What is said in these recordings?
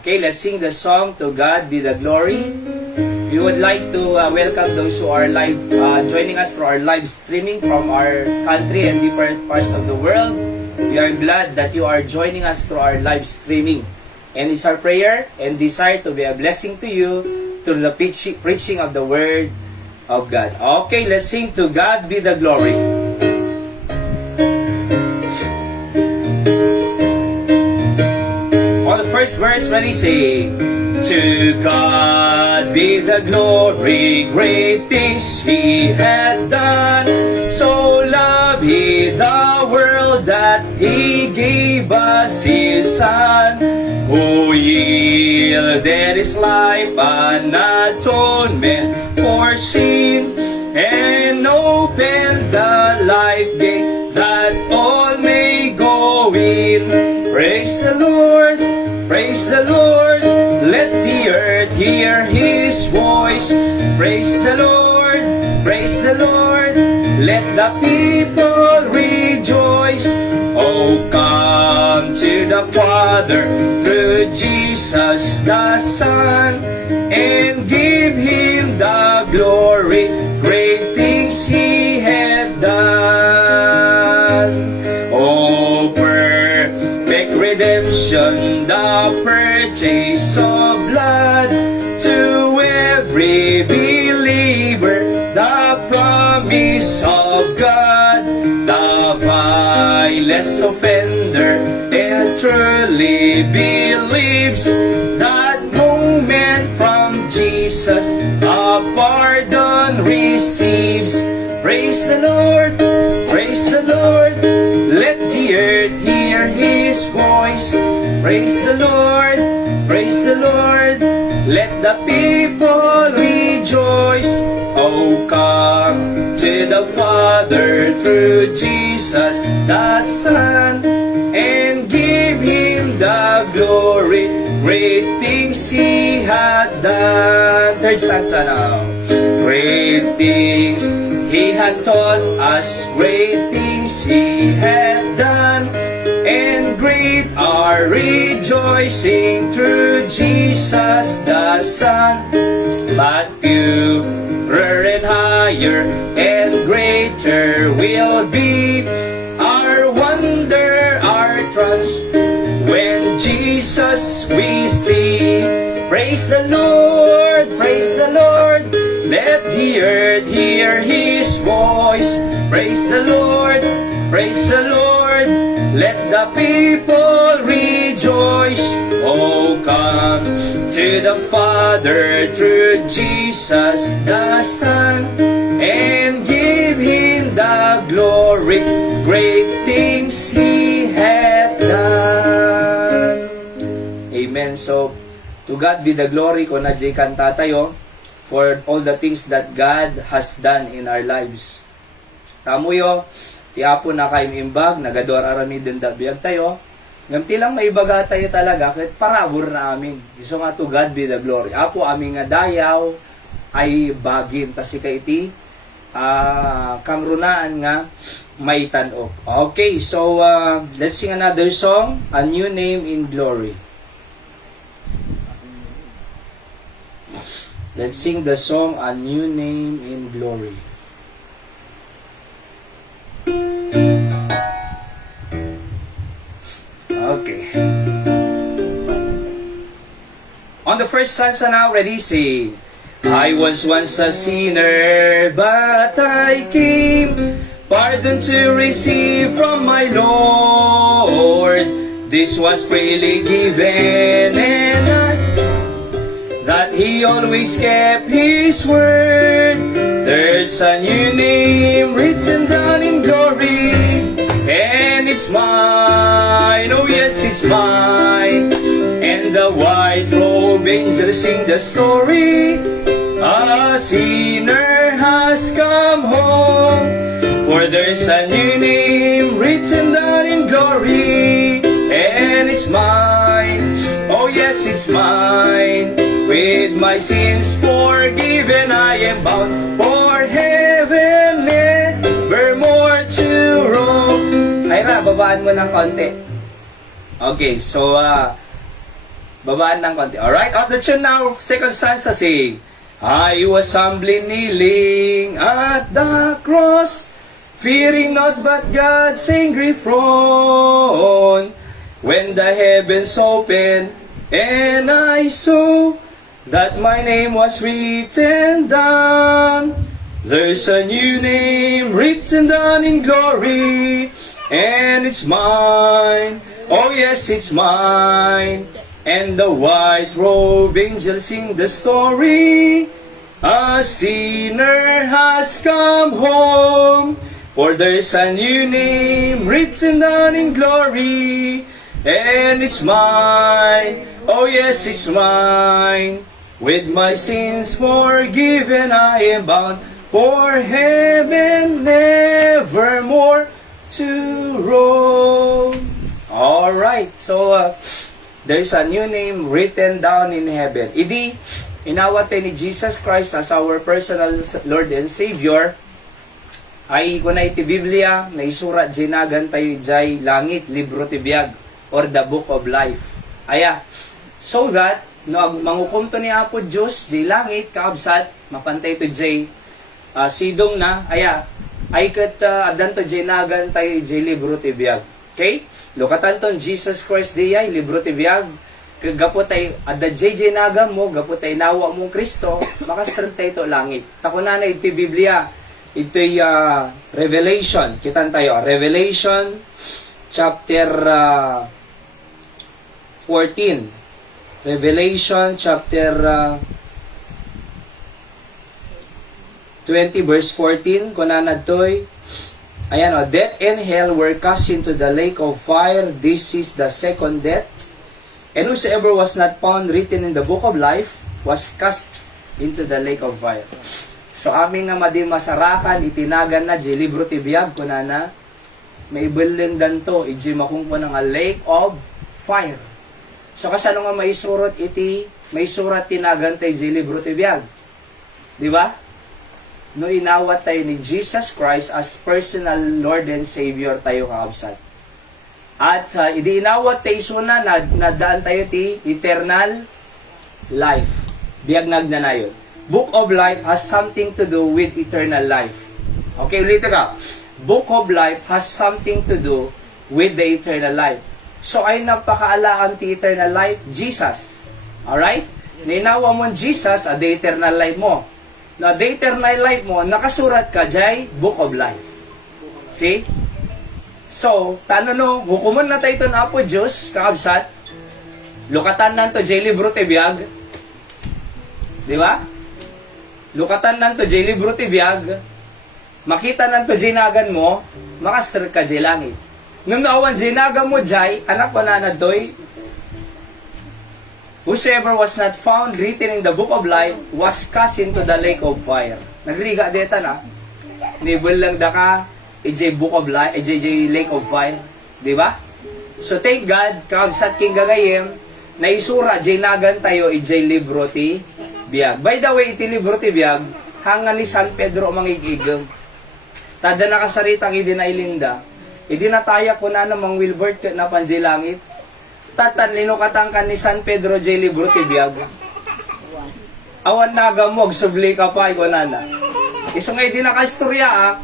Okay, let's sing the song, To God Be the Glory. We would like to welcome those who are live, joining us through our live streaming from our country and different parts of the world. We are glad that you are joining us through our live streaming. And it's our prayer and desire to be a blessing to you through the preaching of the Word of God. Okay, let's sing, To God Be the Glory. On the first verse, when he say, To God be the glory, great things He had done. So loved He the world that He gave us His Son, who yielded His life an atonement for sin, and opened the life gate that all may go in. Praise the Lord, praise the Lord, let the earth hear His voice. Praise the Lord, praise the Lord, let the people rejoice. Oh, come to the Father through Jesus the Son, and give Him the glory, great things He had done. Oh, perfect redemption, the purchase of blood, to every believer, the promise of God. The vilest offender and truly believes that moment from Jesus a pardon receives. Praise the Lord, praise the Lord, let the earth hear His voice. Praise the Lord, praise the Lord, let the people rejoice. Oh, come to the Father through Jesus the Son, and give Him the glory, great things He had done. Third stanza now. Great things He had taught us, great things He had done, and great our rejoicing through Jesus the Son. But purer and higher and greater will be our wonder, our trust, when Jesus we see. Praise the Lord, praise the Lord, let the earth hear His voice. Praise the Lord, praise the Lord, let the people rejoice. Oh, come to the Father through Jesus the Son, and give Him the glory, great things He had done. Amen. So, to God be the glory, kung na-jay kanta tayo, for all the things that God has done in our lives. Tamuyo, tiapo na kayo imbag, nagador arami din dabiyag tayo, ngamti lang may baga tayo talaga, kahit parabor na amin. Iso nga to God be the glory. Apo aming nga dayaw, ay bagin, tasi kay iti, kang runaan nga, may tanok. Okay, so let's sing another song, A New Name in Glory. Let's sing the song, A New Name in Glory. Okay. On the first stanza now, ready, say, I was once a sinner, but I came, pardon to receive from my Lord. This was freely given, and that He always kept His word. There's a new name written down in glory, and it's mine, oh yes, it's mine. And the white robe angels sing the story, a sinner has come home. For there's a new name written down in glory, and it's mine, oh yes, it's mine. With my sins forgiven, I am bound for heaven, nevermore to roam. Hayra, babaan mo ng konti. Okay, so Babaan ng konti. Alright, on the tune now, second stanza sing. I was humbly kneeling at the cross, fearing not but God's angry throne. When the heavens opened, and I saw that my name was written down. There's a new name written down in glory, and it's mine. Oh yes, it's mine. And the white robe angels sing the story. A sinner has come home, for there's a new name written down in glory, and it's mine. Oh yes, it's mine. With my sins forgiven, I am bound for heaven nevermore to roam. Alright, so there's a new name written down in heaven. Idi, inawat tayo ni Jesus Christ as our personal Lord and Savior. Ay kung na iti Biblia, na isurat jinagan tayo jay langit, libro ti biag, or the book of life. Aya, so that, no, mangukum to ni Apo Diyos, jay langit, kaabsat, mapantay to jay sidong na, aya, ay kat adan to jay nagan tayo jay libro ti biag. Okay? Lukatan ton Jesus Christ di ay, libro ti biag, kagapo tayo, ada jay naga mo, gapo tayo nawa mo Kristo, makasarang tayo ito langit. Takuna na iti Biblia, ito'y Revelation, kitan tayo, Revelation chapter 14, Revelation chapter 20 verse 14, kunanad to'y, ayan o, death and hell were cast into the lake of fire. This is the second death. And whosoever was not found written in the book of life was cast into the lake of fire. So aming nga madi masarakan, itinagan na, di libro ti biag, kunana, may ibaling danto, iji makungko ng a lake of fire. So kasano nga may surat iti, may surat tinagan tayo di libro ti biag. Di ba? No inawat tayo ni Jesus Christ as personal Lord and Savior tayo kaabsat. At idi inawat tayo suna, nadaan tayo ti eternal life. Biag nagnanayon. Book of life has something to do with eternal life. Okay, ulit ka. Book of life has something to do with the eternal life. So ay napakaalaan ti eternal life, Jesus. Alright? Ninawa mo Jesus, the eternal life mo. Na the eternal life mo, nakasurat ka jay book of life. See? So, tano no, hukuman na tayo ito na po Diyos, kakabsat. Lukatan nanto jay libro ti biag. Di ba? Lukatan nanto jay libro ti biag. Makita nanto jay nagan mo, makasar ka jay langit. Nung naawan jay nagan mo jay, anak ko na nadoy, whosoever was not found written in the book of life was cast into the lake of fire. Nagriga deta na. Nibul lang da ka, ijay book of life, ijay lake of fire. Di ba? So thank God, kakabsat king gagayem, na isura, jay nagan tayo, ijay libro ti biag. By the way, iti libro ti biag, hanga ni San Pedro mangigigam. Tada nakasaritang idinailinda, idinataya ko na namang Wilbert na panjay langit. Tatan linukatangkan ni San Pedro J. Libro ti biag. Awan nagamog, subli ka pa, ikonana. Iso nga di nakaistorya,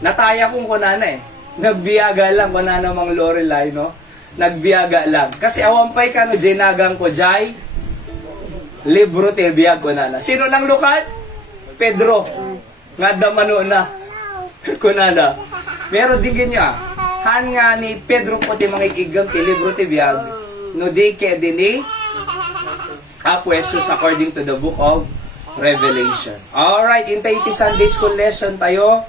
nataya kong konana eh. Nagbiyaga lang, konana mang Lorelai, no? Nagbiyaga lang. Kasi awan pa'y ka, no, J. nagang ko, J. Libro ti biag, konana. Sino nang lukat? Pedro. Nga damano na. Konana. Pero di ganyan, han nga ni Pedro po ti mangigigam ti libro ti biag, no di ke dini Apo Jesus according to the book of Revelation. Alright, intay ti Sunday School lesson tayo.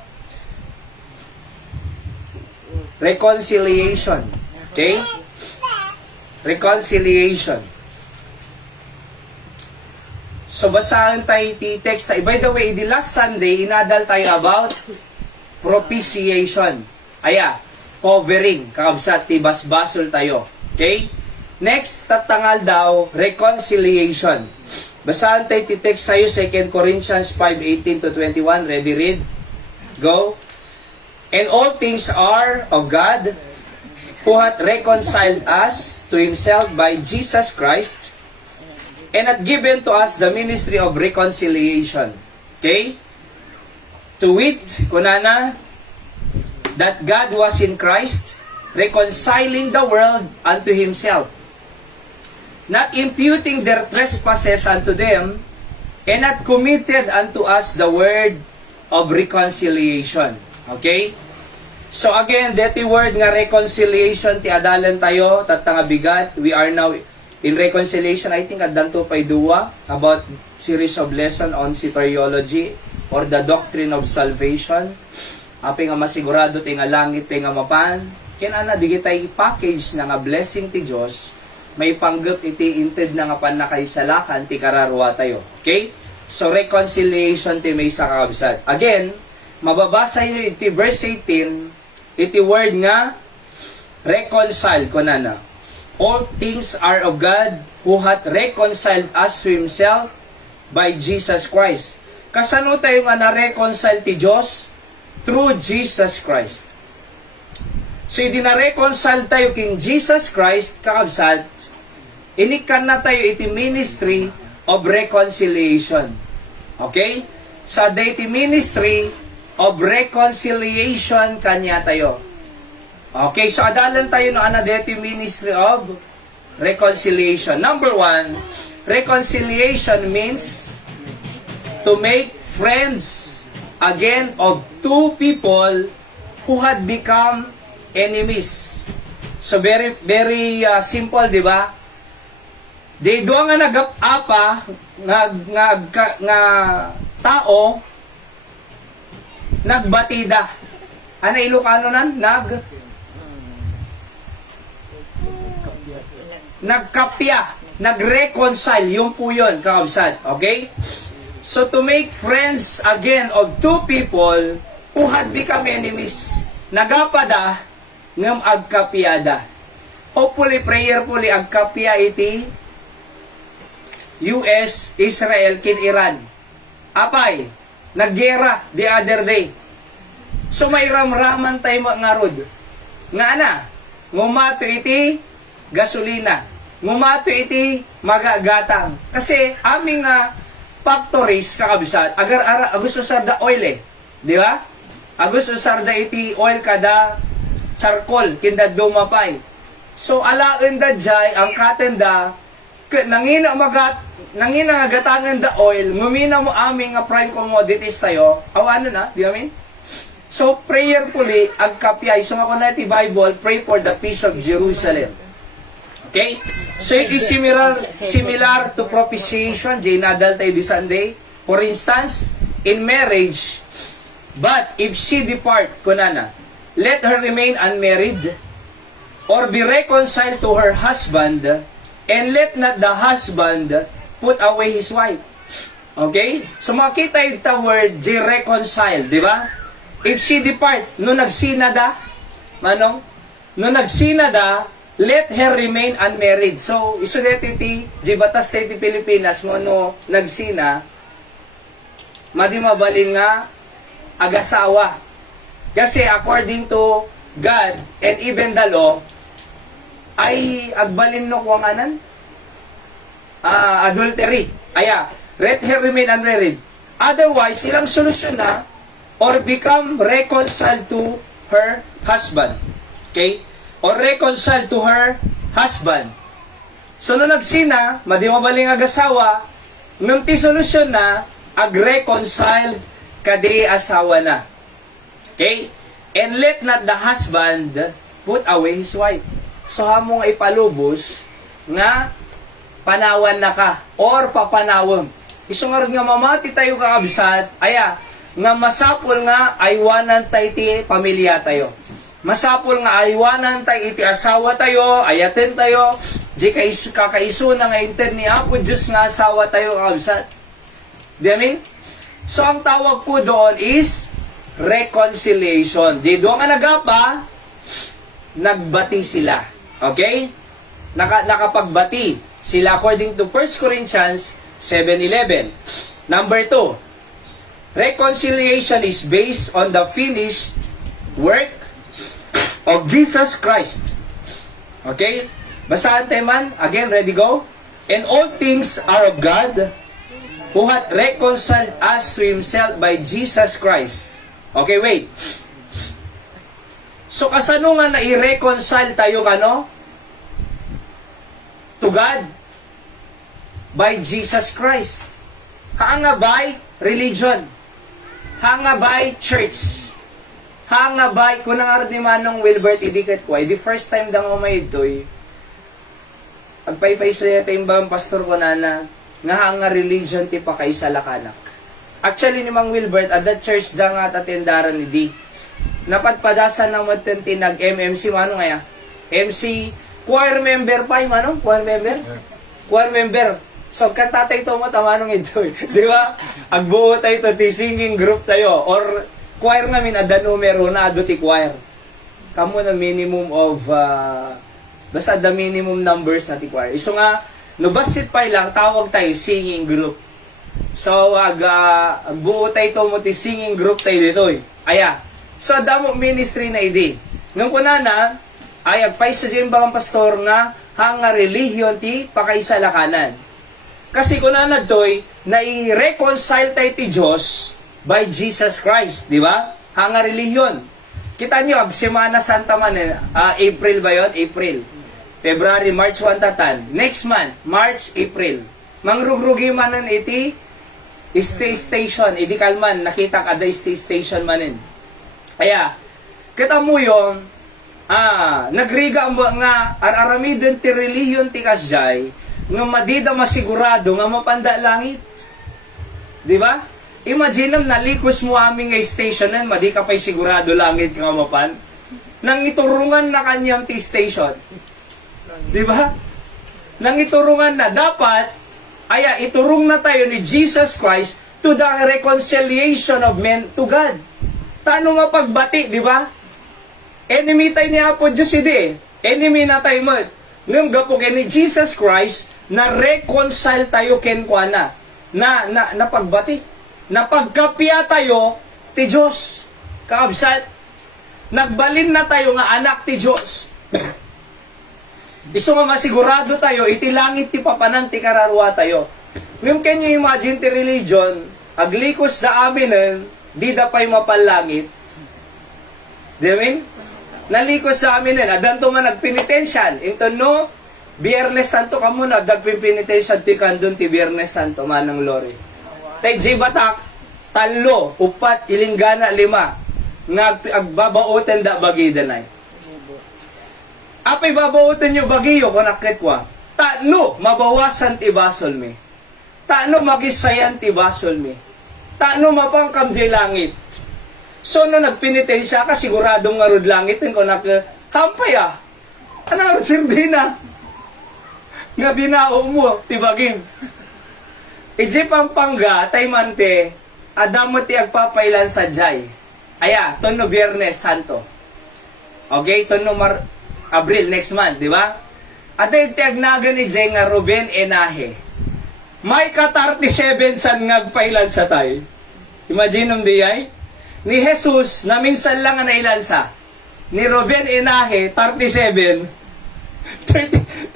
Reconciliation. Okay? Reconciliation. So basahan tayo ti text. By the way, the last Sunday, inadal tayo about propitiation. Aya, covering, kakabsat, tibas-basol tayo. Okay? Next, tatangal daw, reconciliation. Basahan tayo ti-text sa'yo, 2 Corinthians 5:18 to 21. Ready, read? Go. And all things are of God, who hath reconciled us to himself by Jesus Christ, and hath given to us the ministry of reconciliation. Okay? To wit, kunana, that God was in Christ, reconciling the world unto himself, not imputing their trespasses unto them, and hath committed unto us the word of reconciliation. Okay? So again, deti word nga reconciliation, ti adalan tayo, tatanga bigat. We are now in reconciliation. I think addan to pay duwa about series of lesson on soteriology or the doctrine of salvation. Api nga masigurado ti nga langit ti nga mapan. Kinana di kitay package na nga blessing ti Dios, may panggap iti inted na nga panakaisalakan ti kararwa tayo. Okay? So reconciliation ti may sakabsat. Again, mababasa nyo iti verse 18, iti word nga reconcile kunana. All things are of God who hath reconciled us to himself by Jesus Christ. Kasano tayo nga na-reconcile ti Diyos? Through Jesus Christ. So, hindi na-reconcile tayo king Jesus Christ, kakabsat, inikan na tayo iti ministry of reconciliation. Okay? Sa iti ministry of reconciliation kanya tayo. Okay, so adalan tayo no ana iti ministry of reconciliation. Number 1, reconciliation means to make friends again of two people who had become enemies. So very simple, di ba? Di duwa nga nagap-apa nga tao nagbatida. Ano Ilocano nan? Nagkapya, nagreconcile, yung po yun, kakabsat. Okay? So, to make friends again of two people who had become enemies. Nagapada, ngam agkapyada. Hopefully, prayerfully, agkapya iti US, Israel, kin Iran. Apay, naggera the other day. So, may ramraman tayo mga rod. Nga na, ngumato iti gasolina. Ngumato iti magagatang. Kasi aming factories kakabisat, agar agus usar da oil di ba? Agus usar da iti oil kada charcoal kinda dumapay. So alaen da jay ang katenda nangina nga gatangan da oil, ngumina mo aming prime commodities tayo. Ano na, di amin? So prayerfully agkapyay so ako na iti Bible, pray for the peace of Jerusalem. Okay? So it is similar to propitiation. Jay nadal tayo this Sunday. For instance, in marriage, but if she depart, kunana, let her remain unmarried, or be reconciled to her husband, and let not the husband put away his wife. Okay? So makita yung word, Jay reconcile, di ba? If she depart, no nagsinada, manong? No nagsinada, let her remain unmarried. So, isulit iti, di batas iti Pilipinas, mo no nagsina, madi mabalin nga agasawa. Kasi according to God and even the law, ay agbalin no kung anan? Adultery. Aya, let her remain unmarried. Otherwise, ilang solusyon na, or become reconciled to her husband. Okay? Or reconcile to her husband. So, nung nagsina, madi mabaling agasawa, nung ti solusyon na, ag-reconcile kadi asawa na. Okay? And let not the husband put away his wife. So, hamong ipalubos nga panawan na ka or papanawang. Isungarod nga mamati tayo kakabsat, aya, nga masapol nga aywanan tayo ti pamilya tayo. Masapol nga aywanan tayo iti asawa tayo, ayaten tayo, di kakaiso na nga inter ni Apo Diyos nga asawa tayo kakabsat. Di amin? So, ang tawag po doon is reconciliation. Di doon nga nagapa, nagbati sila. Okay? Nakapagbati sila according to 1 Corinthians 7:11. Number 2, reconciliation is based on the finished work of Jesus Christ Okay? Basahan tayo man. Again, ready, go? And all things are of God, who hath reconciled us to Himself by Jesus Christ. Okay, wait. So, kasano nga na i-reconcile tayo, kano? To God? By Jesus Christ. Hanga by religion. Hanga by church. Hanga by, kung nangarod ni Manong Wilbert, idikat ko, the first time daw may ito'y, agpaypay sa yata yung bang pastor ko na nga hanga religion ti pa kay sa lakanak. Actually, ni Mang Wilbert, at that church da nga tatendaran ni Di. Napatpadasan ng matenti nag-MMC, mano nga MC, choir member pa, manong? Choir member? Choir member. So, kantatay to mo, tamanong ito. Di ba? Agbuo tayo to, ti singing group tayo. Or, choir namin, ada numero na, ado ti choir. Kamu na minimum of, basta the minimum numbers na ti choir. So nga, no basit pa lang, tawag tayo singing group. So, agbuo tayo to mo ti singing group tayo dito. Aya. So, damo ministry na idi. Nung kuna na, ay agpay sa dyan bang pastor nga, hanga religion ti pakaisalakanan. Kasi kuna na doy, na i-reconcile tayo ti Diyos by Jesus Christ, di ba? Hanga religion. Kita nyo, Semana Santa man, April ba yun? April. February, March 1 tatan. Next month, March, April. Mangrugrugi manan iti stay station. Idi kalman, nakita ka da stay station manin. Kaya, kita mo yung, nagriga nga, araramidin ti religion ti kasjay, nga madida masigurado nga mapanda langit. Di ba? Imagine na nalikos mo aming nga station na, madi ka pa'y sigurado langit nga mapan. Nang iturungan na kanyang T-station. Di ba? Nang iturungan na, dapat, iturong na tayo ni Jesus Christ to the reconciliation of men to God. Tano nga pagbati, di ba? Enemy tayo ni Apo Diyos, hindi. Enemy na tayo mo. Ngam gapo ni Jesus Christ, na reconcile tayo kenkwana. Na pagbati. Napagkapya tayo ti Diyos. Kaabsat, nagbalin na tayo nga anak ti Diyos. Iso nga masigurado tayo, iti langit ti papanan ti kararwa tayo. Ngayon can you imagine ti religion, aglikos na aminin, di da pa'y mapalangit. Di ba? Nalikos sa aminin, adanto nga nagpenitensyan. Ito no, Biyernes Santo ka muna, nagpinpenitensyan ti kandun ti Biyernes Santo, manang lori. Tay Batak, talo, upat, ilinggana, 5. Agbabaoten da bagi danay. Apay babautan nyo bagiyo kung nakitwa. Tano, mabawasan ti basol mi. Tano, magisayan ti basol mi. Tano, mapangkam di langit. So, na nagpinitensya ka, siguradong ngarud langit, kung hampay Ano nga sirbina? Nga binao mo, ti baging. Iji pampangga, tay mante, adamo ti agpapailan sa jay. Aya, tono Biyernes Santo. Okay, tono Abril next month, di ba? At yung tiagnagan ni Jay nga Ruben Enahe. May ka-37 san ngagpailan sa tay. Imagine di ay? Ni Jesus, na minsan lang nga nailansa. Ni Ruben Enahe, 37. 37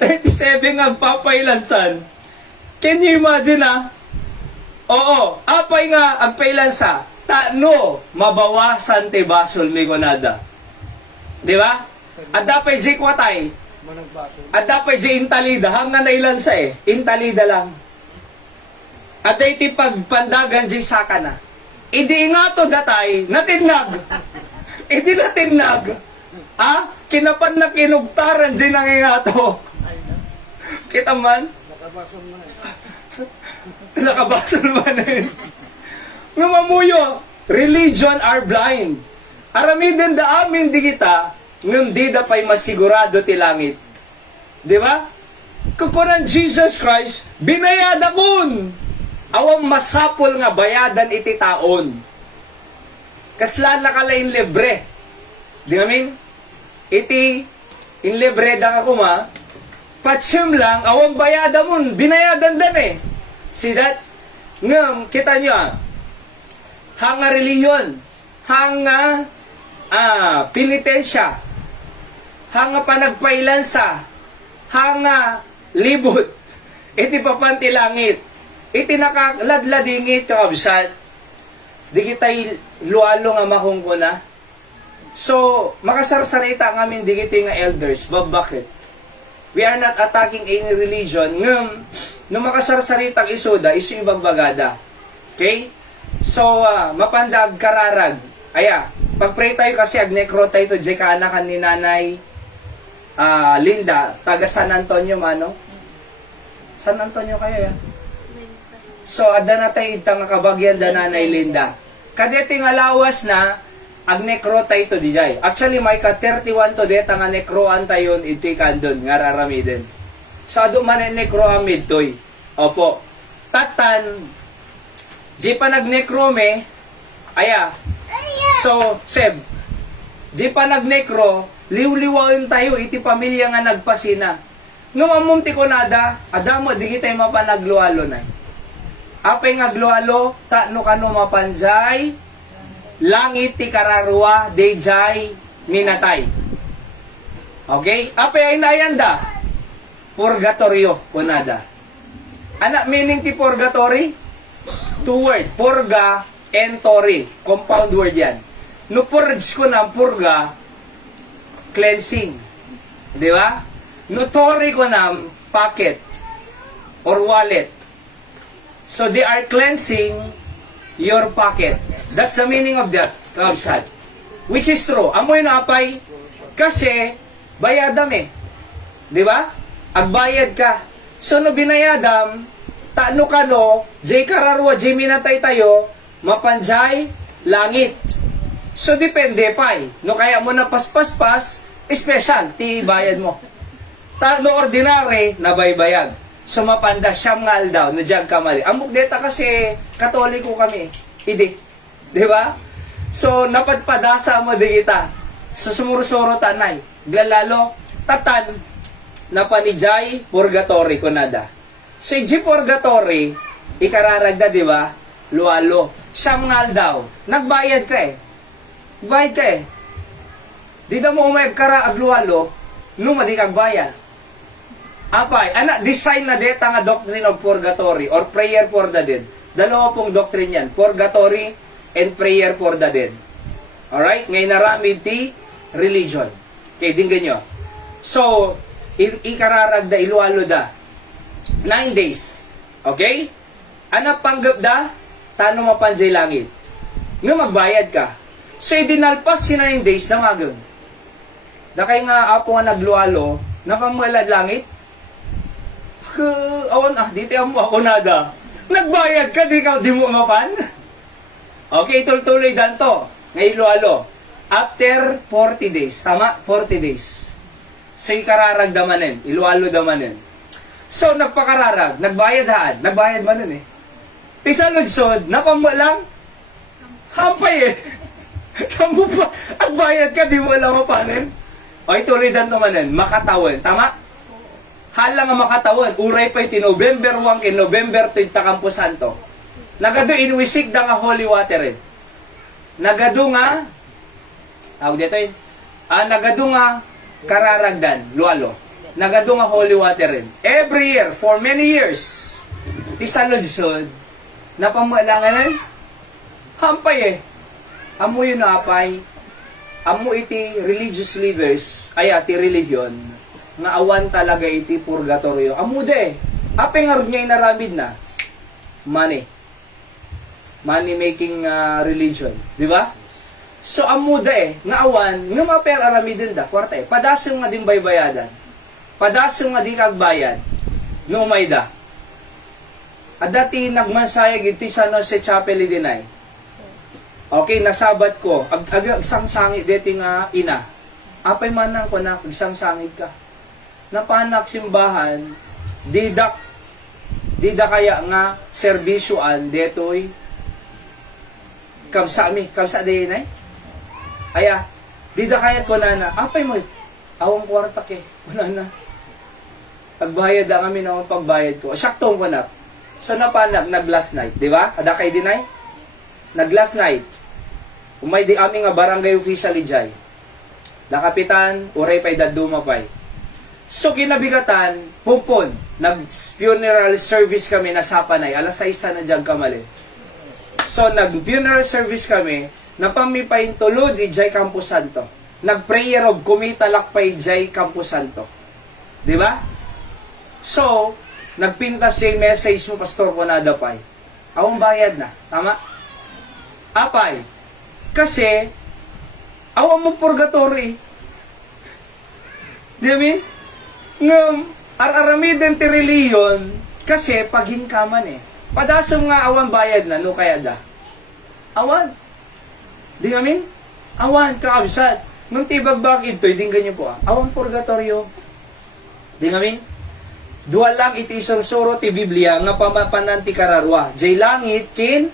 ngagpapailansan. Can you imagine Oo, apay nga agpailansa. Tano, mabawasan ti basol mi gonada. Di ba? At dapat di kwatay. At dapat di intalida. Hanggang nailansa intalida lang. At iti pagpandagan di saka na. Idi nga to datay, natinag. Idi natinag. Kinapan na kinugtaran di nangingato. Kita man? Nakabasol man Ngumamuyo, religion are blind. Aramidin da amin di kita, ngum di da pa'y masigurado ti langit. Di ba? Kukunan Jesus Christ, binayad akon. Awang masapol nga bayadan iti taon. Kasla nakalain libre. Di namin? Iti, in libre da ako patsyum lang, awang bayadan mo, binayadan dan See that? Ngam, kita nyo hanga reliyon, hanga penitensya. hanga panagpailansa, hanga libot, iti papanti langit, iti nakaladladingit kabsat, di kita'y lualo nga mahungko na. So, makasarsarita ngamin di kita nga elders, bakit? We are not attacking any religion, no makasarsarita isoda, iso ibagbagada. Okay? So, mapandag kararag. Aya, pag-pray tayo kasi agnekro tayo to, jay kaanakan ni Nanay Linda, taga San Antonio, mano? San Antonio kayo, yan? So, ada na tayo itang kabagyan da Nanay Linda. Kadete nga lawas na, agnekro tayo to, dijay. Actually, may ka 31 to, deta nga nekroan tayo, iti kandon, nga raramiden. So, ado man nekroamid to'y. Opo. Tatan, di pa nagnecrome, aya. So, Seb, di pa nagnecro, liw-liwain tayo, iti pamilya nga nagpasina. Nung amumti ko nada, adamo, di kita mapanaglualo na. Apay ngaglualo, no kano mapanjay, langit ti kararwa, dayjay, minatay. Okay? Apay ay nayanda, purgatorio, kunada. Anak meaning ti purgatory? Two word, purga and tori. Compound word yan. No purge ko na purga, cleansing. Di ba? No tori ko na pocket or wallet. So they are cleansing your pocket. That's the meaning of that, Kabsat. Which is true. Amoy na apay, kasi bayadam eh. Di ba? Agbayad ka. So no binayadam, taano ka no, jay kararwa, jay minatay tayo, mapanjay, langit. So depende pa eh. No kaya mo na paspas-pas, special, ti bayad mo. Taano ordinary, nabaybayag. So mapanda siyam nga aldaw, na diyag kamali. Amok deta kasi, katoliko kami. Idi. Di ba? So napadpadasa mo di kita. So sumurusuro tanay. Glalalo, tatan, napanijay, purgatory kunada. So iji purgatory, ikararagda, di ba? Lualo. Siyam nga aldaw. Nagbayad ka eh. Bayad ka eh. Di na mo umayag kara aglualo, nung madi kagbayad. Apay, design na deta nga doctrine of purgatory or prayer for the dead. Dalawa pong doctrine yan. Purgatory and prayer for the dead. Alright? Ngayon naramid ti religion. Okay, dinggan nyo. So, ikararag da, ilualo da. 9 days. Okay? Anak panggap da, tano mapanjay langit. Nga magbayad ka. So, idinalpas si 9 days na magun. Da kay nga apo nga naglualo, napamualad langit. Awan dito mo ako nada. Nagbayad ka, di mo mapan? Okay, tuloy danto. Ngayon lualo. After 40 days. Tama? 40 days. So, ikararag damanin. Ilualo damanin. So, nagpakararag. Nagbayad haan. Nagbayad manin eh. Tisaludsod, napamo lang. Hampay eh. Kamu pa. Agbayad ka, di mo alam mapanin. Okay, tuloy danto manin. Makatawan. Tama? Hala nga makatawan, uray pa iti November 1 kay November 20 Campo Santo. Nagado inwisig da nga holy water eh. Nagado nga, dito eh. Nagado nga kararagdan, lualo. Nagado nga holy water eh. Every year, for many years, isaludsod, napamualangan hampay eh. Amo yun apay, amo iti religious leaders, ti religion, nga awan talaga iti purgatorio. Amude, apay nga rin niya inaramid na. Money making religion. Di ba? So, amude, nga awan, nga maper aramidin da, kwarta padasong nga din baybayadan. Padasong nga di kagbayad, no may da. At dati nagmansayag iti sa Jose Chapel dinay. Okay, nasabat ko, agsangsangit deti nga ina. Apay manang ko na, agsangsangit ka. Napanak simbahan, dida kaya nga serbisyuan detoy kamsa din ay aya dida kaya ko na apay mo awang kwarta ke wala na pagbayad ang amin ang pagbayad ko saktong ko na so napanak nag last night di ba ada kay dinay nag last night umay di aming nga barangay official ijay Da kapitan, uray pa'y daduma pa'y. So, kinabigatan, pupon, nag-funeral service kami na sapanay, alas 6 na dyan kamali. So, nag-funeral service kami, napamipay tulod, ijay Campo Santo. Nag-prayer of kumita lakpay, ijay Campo Santo. Di ba? So, nagpinta si message mo, Pastor Conada pa'y. Awang bayad na. Tama? Apay. Kasi, awang mo purgatory. Di ba? Ngam, araramiden ti reliyon, kasi paghinkaman eh. Padasong nga awan bayad na, no kaya da. Awan. Di amin? Awan, kaabsat. Nung tibagbag ito, hindi ganyan po awan purgatorio. Di amin? Dua lang iti sursuro ti Biblia, nga pamapanan ti kararwa. Jay langit, kin,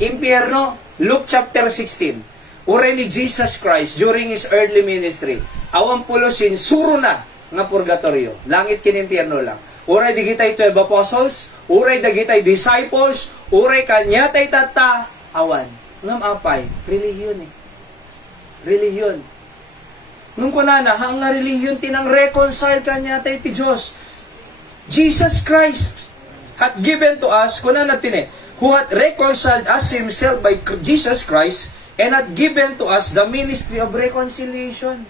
impyerno. Luke chapter 16. Uray ni Jesus Christ during His earthly ministry. Awan pulosin, suro na nga purgatorio. Langit kinimpierno lang. Uray digitay 12 apostles, uray digitay disciples, uray kanya tay tata, awan. Ngam apay, relihiyon eh. Relihiyon. Nung kunana, hang nga relihiyon tinang reconcile kanya tay ti Diyos. Jesus Christ hath given to us, kunana tine, who hath reconciled us to Himself by Jesus Christ, and hath given to us the ministry of reconciliation.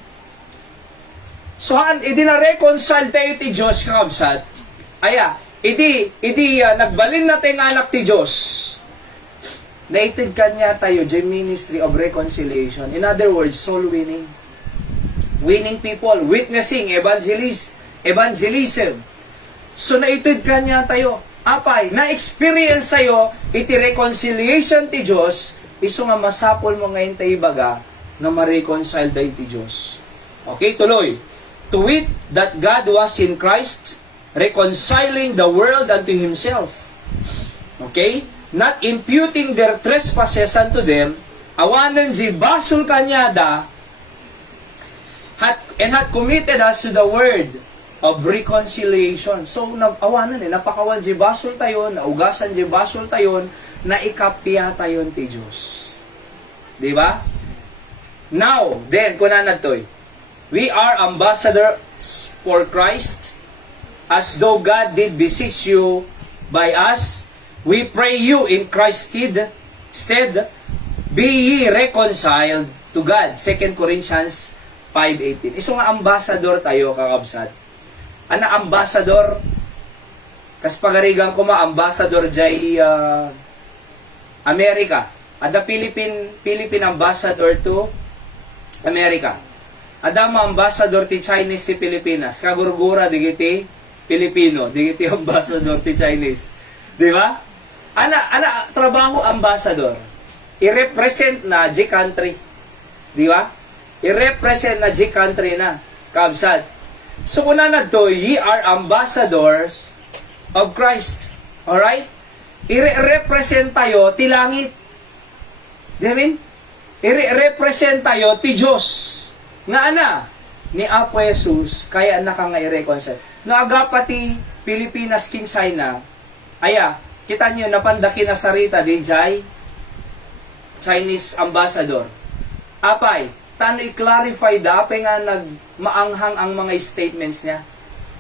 So, idi na reconcile tayo ti Diyos, kakabsat. Aya, nagbalin na tayong anak ti Diyos. Naitid kanya tayo, the ministry of reconciliation. In other words, soul winning. Winning people, witnessing, evangelism. So, naitid kanya tayo. Apay, na-experience tayo, iti reconciliation ti Diyos, iso nga masapol mo ngayon tayo baga, na ma-reconcile tayo ti Diyos. Okay, tuloy. To wit, that God was in Christ, reconciling the world unto Himself. Okay? Not imputing their trespasses unto them, awanan ji basul kanyada, and had committed us to the word of reconciliation. So, awanan napakawan ji basul tayon, naugasan ji basul tayon, na ikapya tayon ti Diyos. Diba? Now, then, kunan to'y, we are ambassadors for Christ, as though God did beseech you by us. We pray you in Christ's stead, be ye reconciled to God. 2 Corinthians 5:18. Iso nga ambassador tayo, kakabsat. Ana ambassador, kas pagarigang ko ambassador jay Amerika. Ada Philippine ambassador to Amerika. Adama ambassador ti Chinese ti Pilipinas. Kagurgura digiti Pilipino, digiti ambassador ti Chinese. Di ba? Ana trabaho ambassador. I-represent na G country. Di ba? I-represent na G country na. Kabsat. So una na to, ye are ambassadors of Christ. Alright? I-represent tayo ti langit. Di ba? I-represent tayo ti Diyos. Nga ana, ni Apo Jesus, kaya naka nga i-reconcile. Naaga pati Pilipinas kin China, aya, kita nyo, napandaki na sarita di jay Chinese ambassador. Apay, tano i-clarify da, apay nga nagmaanghang ang mga statements niya.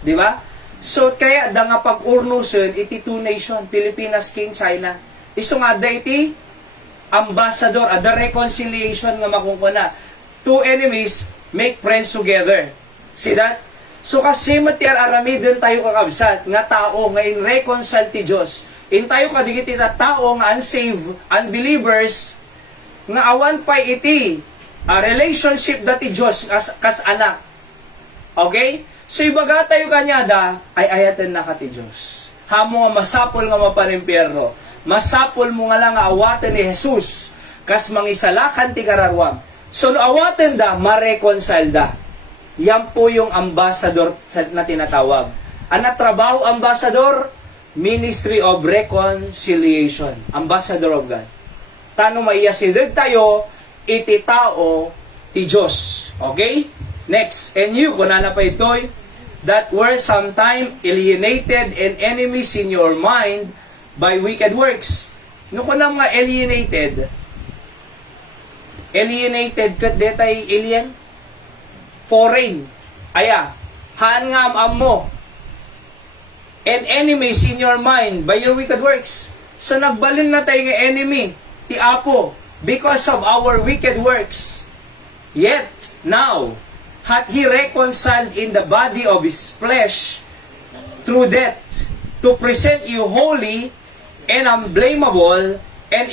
Di ba? So, kaya da nga pag-urnusun, iti two nation, Pilipinas kin China. Iso nga da iti ambassador, ada reconciliation nga makungkuna. Two enemies make friends together. See that? So kasi matiar aramidon tayo kakabsat, nga tao nga in reconcile ti Diyos. In tayo kadigiti na tao nga unsaved, unbelievers, nga awan pa iti a relationship dati Diyos kas anak. Okay? So ibaga tayo kanyada, ay ayatan na ka ti Diyos. Hamo nga masapol nga mapanimpyerno. Masapol mo nga lang awatan ni Jesus, kas mangisalakan ti kararwam. So, awatan da, ma-reconcile da. Yan po yung ambassador na tinatawag. Ana trabaho ambassador? Ministry of Reconciliation. Ambassador of God. Tano maiyasideg tayo, iti tao, ti Diyos. Okay? Next. And you, kunana pa ito'y, that were sometime alienated and enemies in your mind by wicked works. No kunang nga alienated kat detay alien? foreign. Aya, haan nga am mo. And enemies in your mind by your wicked works. So nagbalin na tayo ng enemy, ti Apo, because of our wicked works. Yet, now, hath He reconciled in the body of His flesh through death, to present you holy and unblameable and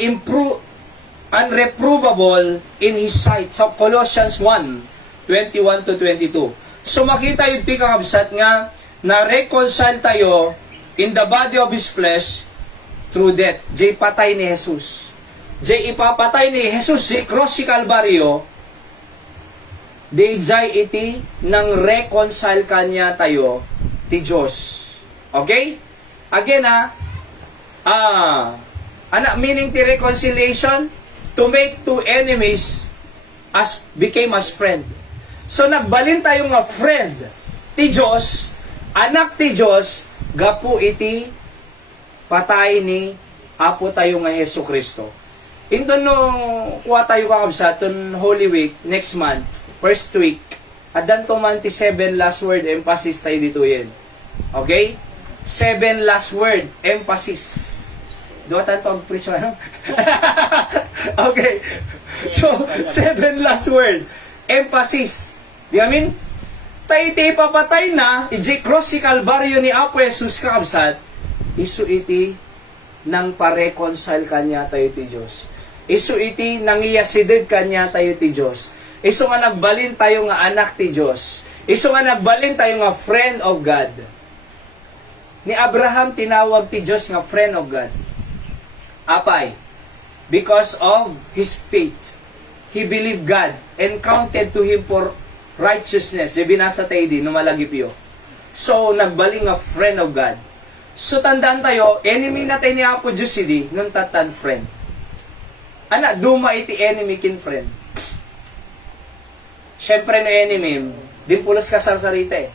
unreprovable in His sight. So, Colossians 1:21-22. So, makita yun ti kakabsat nga, na-reconcile tayo in the body of His flesh through death. Jay patay ni Jesus. Jay ipapatay ni Jesus, jay cross si Calvario, jay iti nang reconcile kanya tayo ti Diyos. Okay? Again meaning ti reconciliation, to make two enemies as became as friend. So nagbalin tayo nga friend ti Diyos, anak ti Diyos, gapu iti patay ni Apo tayo nga Hesus Kristo. Ito no, kuha tayo kakabsa, itong Holy Week, next month, first week, at danto man ti 7 last word, emphasis tayo dito yan. Okay? 7 last word, emphasis. Doon tanto ang preach, ano? Okay. So, 7 last word, emphasis. Di amin? Tayo iti papatay na, iji cross si Calvario ni Apo Jesus kakabsat, isu iti nang pareconcile kanya tayo ti Diyos. Isu iti nang iyasidid kanya tayo ti Diyos. Isu nga nagbalin tayo nga anak ti Diyos. Isu nga nagbalin tayo nga friend of God. Ni Abraham tinawag ti Diyos nga friend of God. Apay? Because of his faith. He believed God and counted to him for righteousness. Yung binasa tayo din, numalagipyo. So, nagbaling nga friend of God. So, tandaan tayo, enemy na tayo ni Apo Diyos hindi, nung tatan friend. Ana, duma iti enemy kin friend. Siyempre na enemy, din pulos ka sarsarita eh.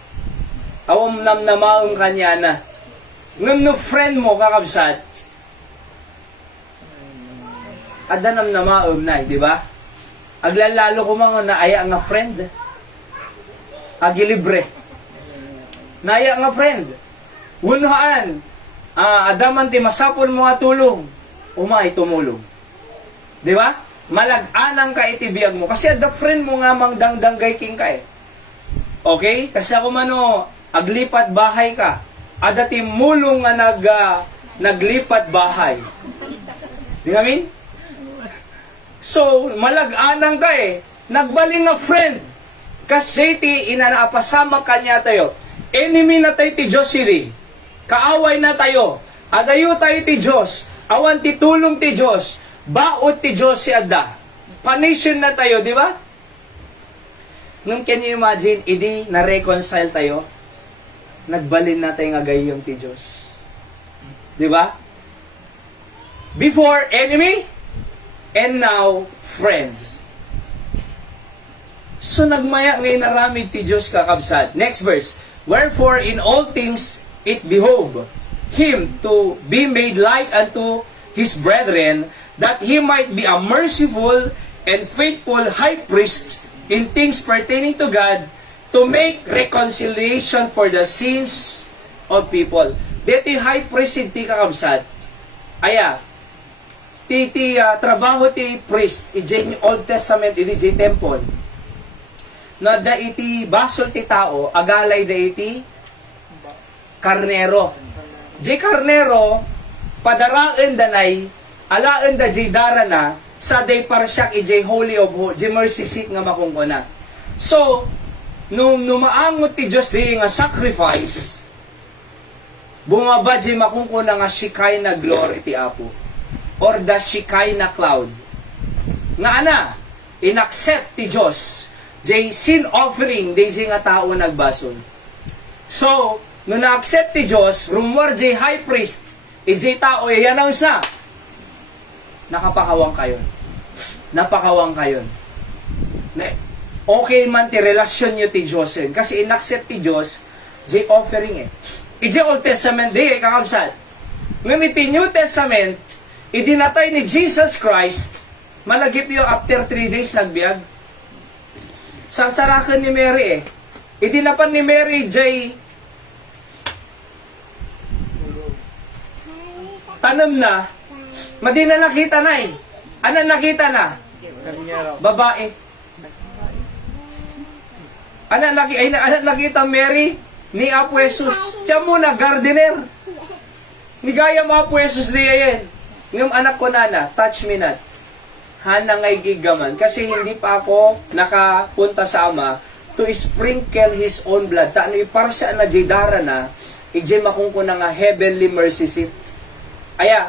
Awam namnamaong kanya na. Ngam no friend mo kakabsat, ada namnamaom na, di ba? Aglalalo ko mga naaya nga friend. Agilibre. Naaya nga friend. Wunhaan. Adaman ti masapon mo nga tulong. Umay tumulong. Di ba? Malag-anang ka itibiyag mo. Kasi ada friend mo nga mangdangdanggay king ka eh. Okay? Kasi ako mano, aglipat bahay ka. Ada ti mulong nga naglipat bahay. Di namin? So, malag-anang ka eh. Nagbaling nga friend. Kasi ti inanaapasama kanya tayo. Enemy na tayo ti Diyos sili. Kaaway na tayo. Adayo tayo ti Diyos. Awan ti tulong ti Diyos. Baot ti Diyos si Ada. Panisyon na tayo, di ba? Nung can you imagine, idi na-reconcile tayo, nagbalin na tayo nga gayong ti Diyos. Di ba? Before, enemy, and now, friends. So, nagmaya ngayon naramid ti Diyos kakabsat. Next verse. Wherefore, in all things, it behove him to be made like unto his brethren, that he might be a merciful and faithful high priest in things pertaining to God, to make reconciliation for the sins of people. Dito high priest ti kakabsat. Aya, trabaho ti priest, iti Old Testament, iti temple, na da iti basol ti tao, agalay da iti karnero. Di karnero, padaraan danay, alaan da di dara na, sa day parsyak iti holy of holy, di mercy seat nga makungkuna. So, nung numaangot ti Diyos di nga sacrifice, bumaba di makungkuna nga shikay na glory ti Apo, or the shikay na cloud. Nga ana, inaccept ti Diyos, di sin offering, di nga tao nagbasol. So, nung na-accept ti Diyos, rumor di high priest, iti tao, i-announce na, nakapakawang kayo. Napakawang kayo. Okay man ti relasyon nyo ti Diyos eh. Kasi in-accept ti Diyos, di offering eh. Iti Old Testament, di kakabsat. Ngayon iti New Testament, idinatay ni Jesus Christ, malagip yung after 3 days nagbiag. Sasarakan ni Mary Idinapan ni Mary jay tanom na, madi na nakita na Ano nakita na? Babae. Ano nakita Mary ni Apo Jesus? Siya muna, gardener. Ni gaya mo Apo Jesus niya yan. Ngayong anak ko nana, touch me not. Hana ngay gigaman. Kasi hindi pa ako nakapunta sa Ama to sprinkle His own blood. Taano para siya na jidara na, ije makungko na nga heavenly mercy seat. Aya,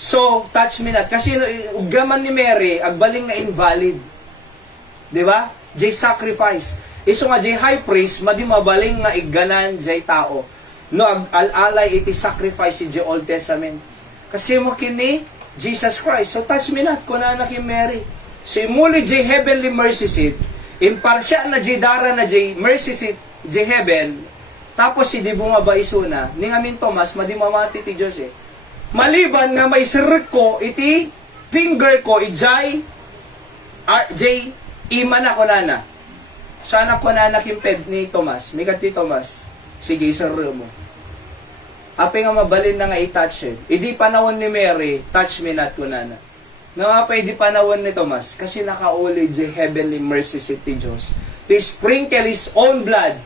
so, touch me not. Kasi ugaman ni Mary, agbaling na invalid. Diba? Jay sacrifice. Iso nga jay high priest, madi mabaling nga igganan jay tao. No, alalay iti sacrifice si jay Old Testament. Kasi mo kini, Jesus Christ. So, touch me not, kunana ki Mary. So, imuli jay heavenly mercy seat, impartial na jay dara na jay mercy seat, jay heaven, tapos si di bumaba isuna, ni ngamin Tomas, madi mamati ti Diyos Maliban nga may sirik ko, iti finger ko, ijay, jay, ima na ko nana. Sana ko nana kimped ni Tomas, may ti Tomas, sige, isarro mo. Ape nga mabalin na nga i-touch Idi panahon ni Mary, touch me not ko nana. Nga pa idi panahon ni Tomas, kasi nakauli jay heavenly mercy seat ti Diyos. To sprinkle His own blood,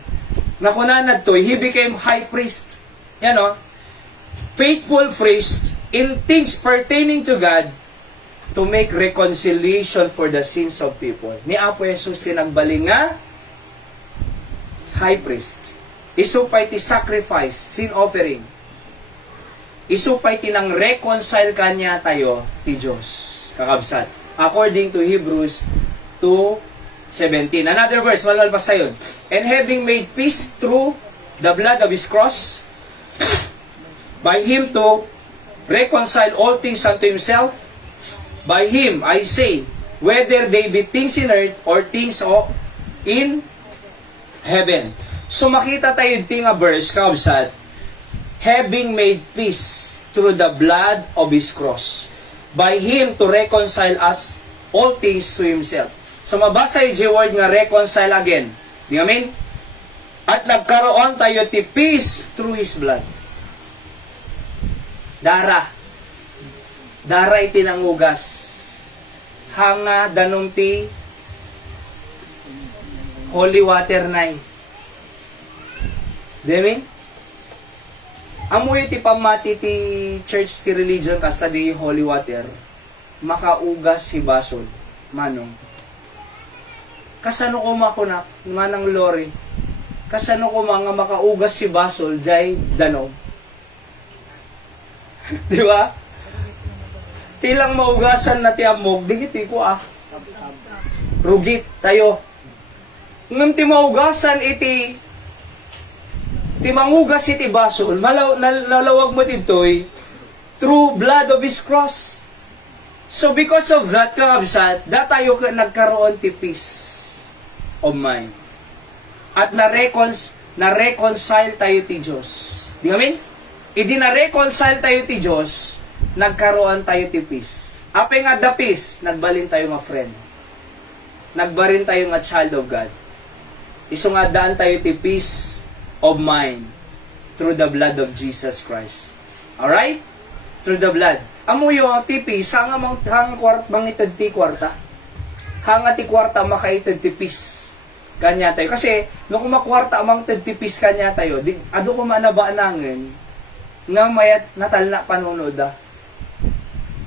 na kunanad to, He became high priest. Yan faithful priest in things pertaining to God to make reconciliation for the sins of people. Ni Apo Jesus tinagbaling nga high priest. Isupay ti sacrifice, sin offering. Isupay ti nang reconcile kanya tayo ti Diyos. Kakabsat. According to Hebrews 2:17. Another verse, walwal pa sayon. And having made peace through the blood of His cross, by Him to reconcile all things unto Himself, by Him, I say, whether they be things in earth or things in heaven. So makita tayo yung nga verse, kabsat, having made peace through the blood of His cross, by Him to reconcile us all things to Himself. So mabasa yung word nga reconcile again. Di amin? At nagkaroon tayo ti peace through His blood. Dara itinangugas hanga danom ti holy water nay. Demin? Amoy ti pamati ti church ti religion kasta di holy water, makaugas si basol manong. Kasano ko makunak manang lori. Kasano ko mga makaugas si basol jay danom. Di ba? Tilang maugasan na ti amog, digiti ko rugit tayo. Ngam ti maugasan iti ti mangugas iti basol, lalawag mo titoy through blood of His cross. So because of that, kakabsat, da tayo nagkaroon ti peace of mind. At na-reconcile tayo ti Diyos. Di amin? Idi na-reconcile tayo ti Diyos, nagkaroon tayo ti peace. Ape nga the peace, nagbalin tayo nga friend. Nagbarin tayo nga child of God. Iso nga daan tayo ti peace of mind through the blood of Jesus Christ. Alright? Through the blood. Amuyo, ti peace, hanga mangitad ti kwarta. Hanga ti kwarta makaitad ti peace. Kanya tayo. Kasi, nung kumakwarta amang tagtipis kanya tayo, ado ko manaba nangin, nga mayat natal na panunod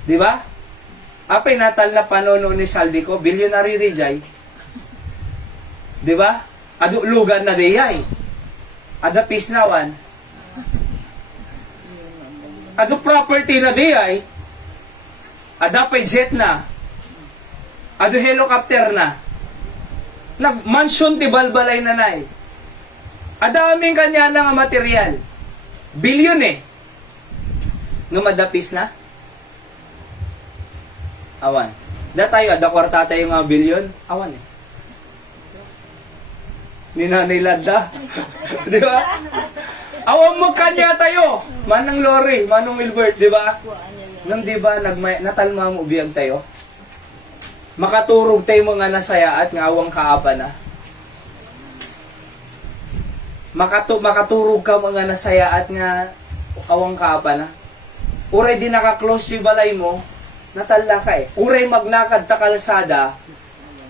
Di ba? Apay natal na panunod ni Saldi ko, billionary rejay. Di ba? Ado lugan na deyay. Ada pisnawan. Ado property na deyay. Ada pay jet na. Ado helicopter na. Nag-mansion ti balbalay na nay. Adaming kanya na nga material. Bilyon nga madapis na. Awan. Da tayo, da kwarta tayo nga bilyon. Awan Ninanilad da. Di ba? Awan mo kanya tayo. Manang Lori, Manong Wilbert, di ba? Nang di ba, natalma mo ubiyag tayo? Makaturog tayo mga nasaya at nga awang kaapa na. makaturog ka mga nasaya at nga awang ka pa na. Uray di naka-close yung balay mo, natalla ka eh. Uray magnakad ta kalsada,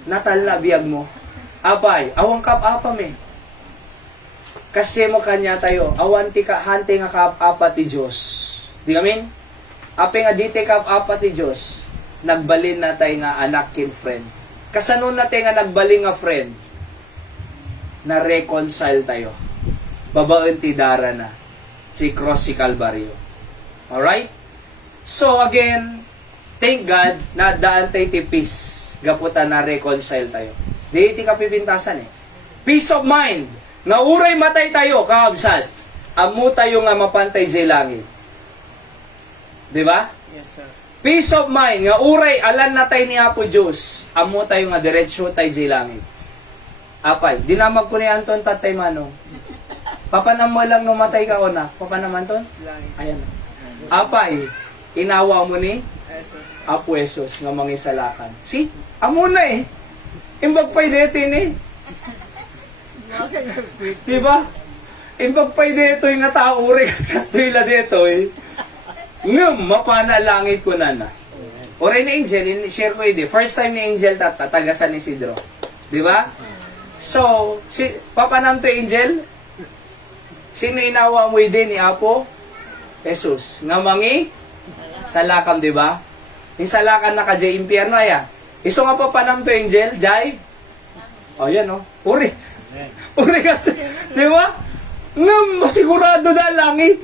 natalla biyag mo. Apay, awang kap apa me. Kasi mo kanya tayo, awanti ka, hante nga kap apa ti Diyos. Di kamin? Ape nga dite kap apa ti Diyos, nagbalin na tayo nga anak kin friend. Kasanon na tayo nga nagbalin nga friend, na reconcile tayo. Babaen ti dara na, si cross si Calvario. Alright? So again, thank God na daan tayo ti peace. Gaputa na reconcile tayo. Di iti kapipintasan eh. Peace of mind. Nga uray matay tayo, kakabsat. Amu tayo nga mapantay jay langit. Di ba? Yes, sir. Peace of mind. Nga uray alan na tayo ni Apo Diyos. Amu tayo nga diretsyo tayo jay langit. Apay, dinamag ko ni Anton tatay manong. Papanam mo lang numatay ka o na. Papanam Anton? Langit. Ayan. Apay, inawa mo ni Yes, sir. Apo Jesus nga mangisalakan. See? Amo na eh. Imbag pa'y detin eh. Diba? Imbag pa'y deto yung nga tao rin kastoy la deto eh. Ngam, mapana langit ko na na. Ore ni Angel, share ko ide. First time ni Angel tatagasan ni Sidro. Diba? So, papanam to Angel? Sino inawa mo ide ni Apo? Jesus. Nga mangi salakam, diba? Yung salakan na ka jay impyerno aya. Iso nga papanam to Angel, jay? O yan o. Uri. Uri kasi. Diba? Nga masigurado na langit.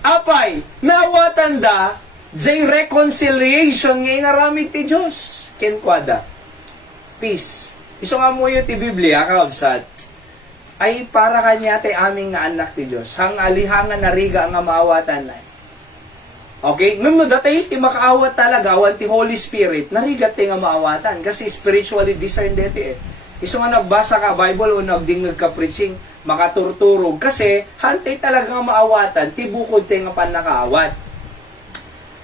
Apay, nawatanda, jay reconciliation nga inaramid ti Diyos. Kenkwada. Peace. Iso nga mo yun ti Biblia, kakabsat, ay para kanya ti aming nga anak ti Diyos. Hang alihangan na riga nga maawatan na. Okay? Nung datay, ti makaawat talaga, awan ti Holy Spirit, narigat ti nga maawatan. Kasi spiritually discerned dito eh. Iso nga nagbasa ka Bible o nagdingag ka preaching, makaturturog. Kasi, hantay talaga nga maawatan, ti bukod ti nga panakaawat.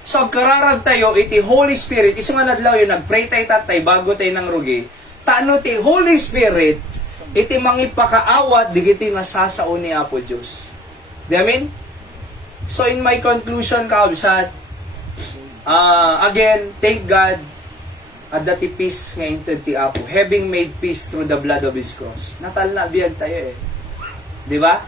So, kararag tayo, iti Holy Spirit, iso nga nadlaw yun, nagpray tayo tatay, bago tayo ng rugi, taano ti Holy Spirit, iti mangipakaawat, digiti nasasao ni Apo Diyos. Di amin? So, in my conclusion, kaabsat, again, thank God, at dati peace nga inted ti Apo, having made peace through the blood of His cross. Natal na biyag tayo eh. Di ba?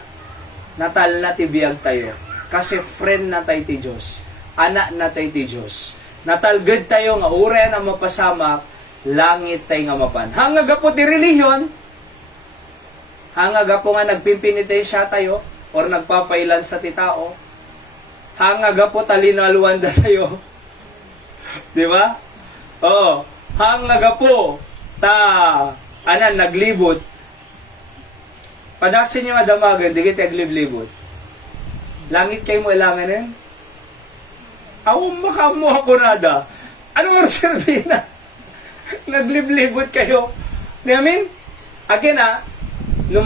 Natal na ti biyag tayo. Kasi friend na tayo ti Diyos. Anak na tayo ti Diyos. Natalgad tayo nga ure na mapasamak, langit tayo nga mapan. Hangaga po ti relihiyon, hangaga po nga nagpimpinitay siya tayo, or nagpapailan sa ti tao, hangaga po talinaluan da tayo. Di ba? Oo. Hangaga po naglibot. Padasin nyo nga damagan, di kita aglib-libot. Langit kayo mo ilangan yan? Ako makamu ako nada. Anong orserbi na? Naglib-libot kayo. Di amin? Again no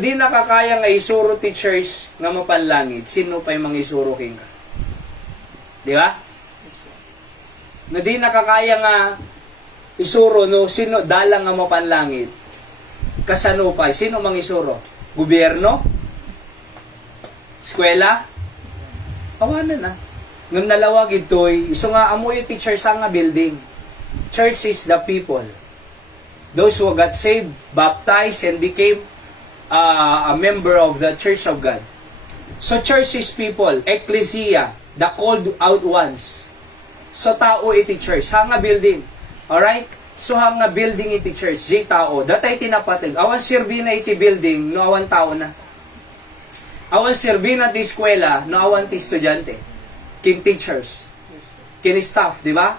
di nakakaya nga isuro ti church nga mapanlangit, sino pa yung mga isuro king ka? Di ba? No di nakakaya nga isuro no sino dalang nga mapanlangit, kasano pa sino mang isuro? Gobyerno? Eskwela? Awanan na. Ngam nalawag ito'y iso nga amoy ti church nga building. Church is the people. Those who got saved, baptized, and became a member of the Church of God. So, church is people. Ecclesia, the called out ones. So, tao iti church. Hanga building. Alright? So, hanga building iti church. Di tao. Datay tinapatid. Awan sirbi na iti building, no awan tao na. Awan sirbi na ti eskwela, no awan ti estudyante. Kin teachers. Kin staff, di ba?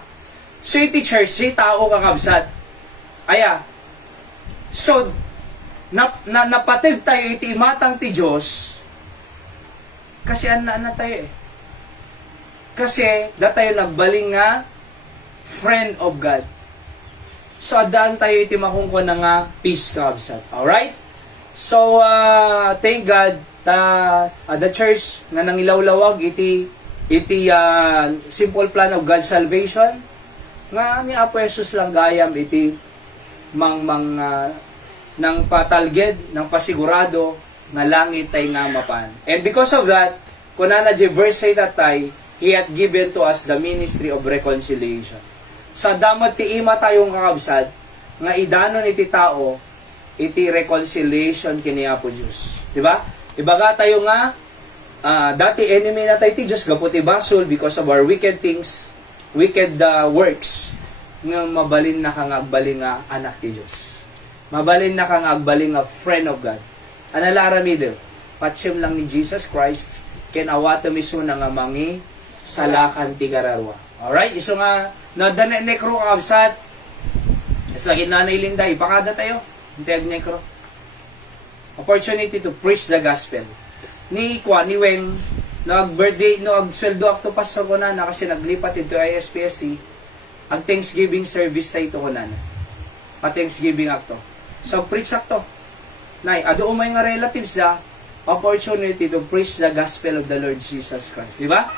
So, iti church, di tao kakabsat. Aya, so, napatid tayo iti imatang ti Diyos, kasi ana tayo eh. Kasi, tayo nagbaling nga, friend of God. So, adaan tayo iti makungko na nga, peace kabsat. Alright? So, thank God, the church nga nangilawlawag iti simple plan of God's salvation, nga ni Apo Jesus lang gayam iti nang patalged, nang pasigurado, nga langit tay nga mapan. And because of that, kunana je verse 8 tatay, He hath given to us the ministry of reconciliation. Sa damat ti ima tayong kakabsat, nga idanon iti tao, iti reconciliation kini Apo Diyos. Diba? Ibaga tayo nga, dati enemy na tayo ti Diyos, gaputi basol because of our wicked things, wicked works, nga mabalin na kang agbaling nga anak ti Diyos. Mabalin na kang agbaling nga friend of God. Analaramido, patsyem lang ni Jesus Christ, kinawata misuna nga mangi salakan ti gararwa. Alright, iso nga, nadana nekro kakabsat, is lagi nanay Linda, ipakada tayo, hintayag nekro. Opportunity to preach the gospel. Ni Weng, nag-birthday, ag-sweldo akto pastor ko na, kasi naglipat ito ISPSC, ang Thanksgiving service tayo ito ko na. Pa-Thanksgiving akto. So, preach akto. Nay, ado umay nga relatives da, opportunity to preach the gospel of the Lord Jesus Christ. Diba?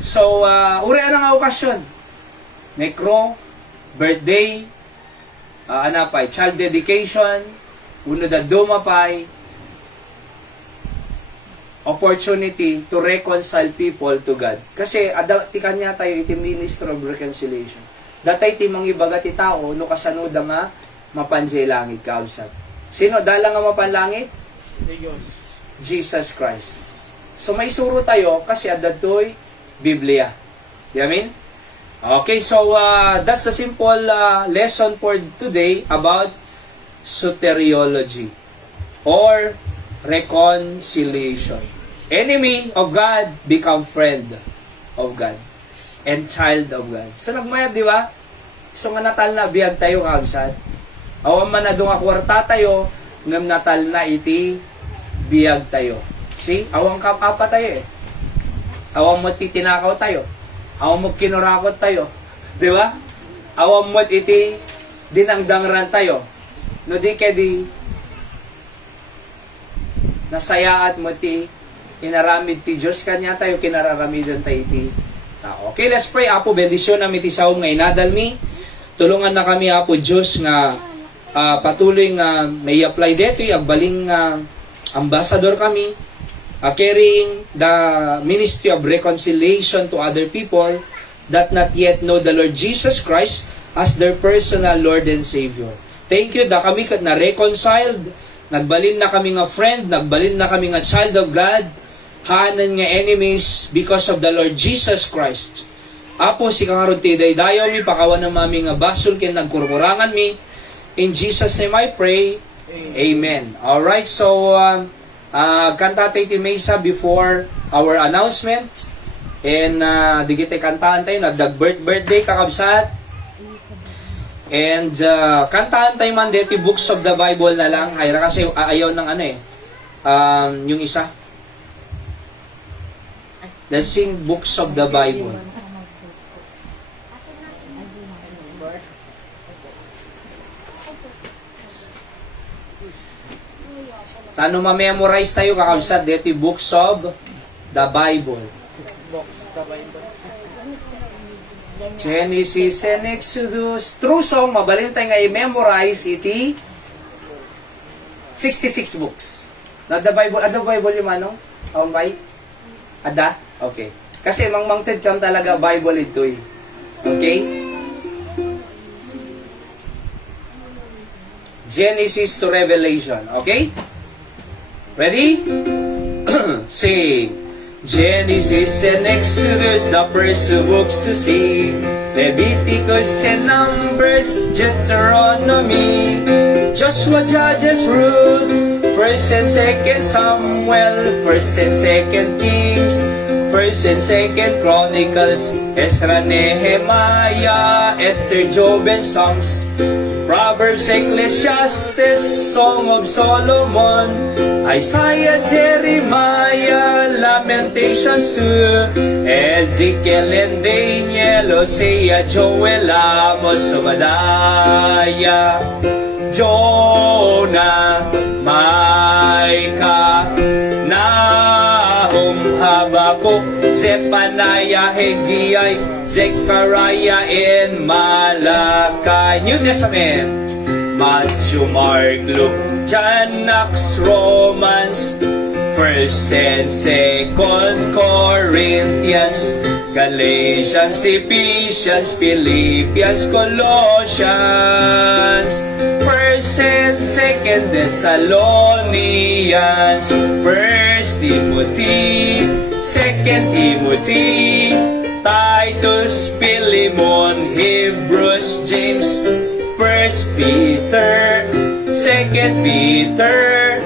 So, urian nga okasyon. Necro, birthday, child dedication, uno da dumapay, opportunity to reconcile people to God. Kasi, ti kanya tayo iti minister of reconciliation. Datay ti mangibaga ti tao, no kasanoda nga, mapansay langit kausap. Sino? Dala nga mapanlangit? Jesus Christ. So, may suro tayo, kasi adatoy Biblia. Di amin? Okay, so, that's a simple lesson for today about soteriology or reconciliation. Enemy of God become friend of God and child of God. So nagmayad, di ba? So nga natal na biyag tayo kabsat. Awan man na doon nga kwarta tayo, ngam natal na iti biyag tayo. See? Awang kapapa tayo eh. Awang mo titinakaw tayo. Awang mo kinurakot tayo. Di ba? Awang mo iti dinangdangran tayo. No di kedi nasayaat mo ti inaramid ti Diyos kanya tayo kinararamidan tayo iti tao. Okay, let's pray. Apo, bendisyon namin ti saom nga inadalmi. Tulungan na kami, Apo Diyos, nga patuloy nga may apply defi, agbaling ambassador kami, carrying the ministry of reconciliation to other people that not yet know the Lord Jesus Christ as their personal Lord and Savior. Thank you da kami kat na reconciled, nagbalin na kami nga friend, nagbalin na kami nga child of God, hanan nga enemies because of the Lord Jesus Christ. Apo, si kangarod ti daydayo mi, pakawan ng mami nga basol ken nagkurkurangan mi. In Jesus' name I pray. Amen. Alright, so kanta tayo ti Mesa before our announcement. And digite kantaan tayo, nagdag-birthday kakabsat. And kantaan tayo man deti books of the Bible na lang. Hayra kasi ayaw ng yung isa. Let's sing books of the Bible. Tano ma-memorize tayo kakabsat deti books of the Bible. Genesis and Exodus. True song, mabalin tayo nga i-memorize iti 66 books. Ada Bible yung manong? Awang Ada? Okay. Kasi mang-mounted kam talaga Bible ito eh. Okay? Genesis to Revelation. Okay? Ready? Sing. Genesis and Exodus, the first books to see. Leviticus and Numbers, Deuteronomy. Joshua, Judges, Ruth, 1st and 2nd Samuel, 1st and 2nd Kings, 1st and 2nd Chronicles, Ezra, Nehemiah, Esther, Job, and Psalms, Proverbs, Ecclesiastes, Song of Solomon, Isaiah, Jeremiah, Lamentations 2, Ezekiel and Daniel, Hosea, Joel, Amos, Obadiah, Jonah, Micah, Nahum, Habakuk, Zephaniah, Haggai, Zechariah, and Malachi. New Testament, Matthew, Mark, Luke, John, Acts, Romans, First and Second Corinthians, Galatians, Ephesians, Philippians, Colossians, First and Second Thessalonians, First Timothy, Second Timothy, Titus, Philemon, Hebrews, James, First Peter, Second Peter,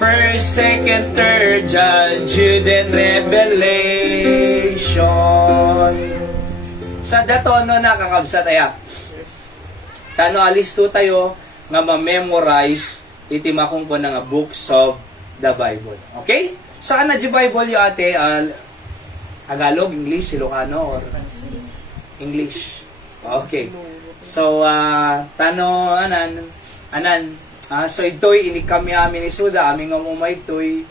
First, Second, Third, John, Jude, and Revelation. Sa dato no nakakabsat aya. Tano alis to tayo nga ma-memorize iti makungko nga books of the Bible. Okay? Saan na di Bible yung ate? Tagalog, English, Ilocano, or English? Okay. So, tano, anan, so ito'y ini kami amin ni Suda, aming nga umay ito'y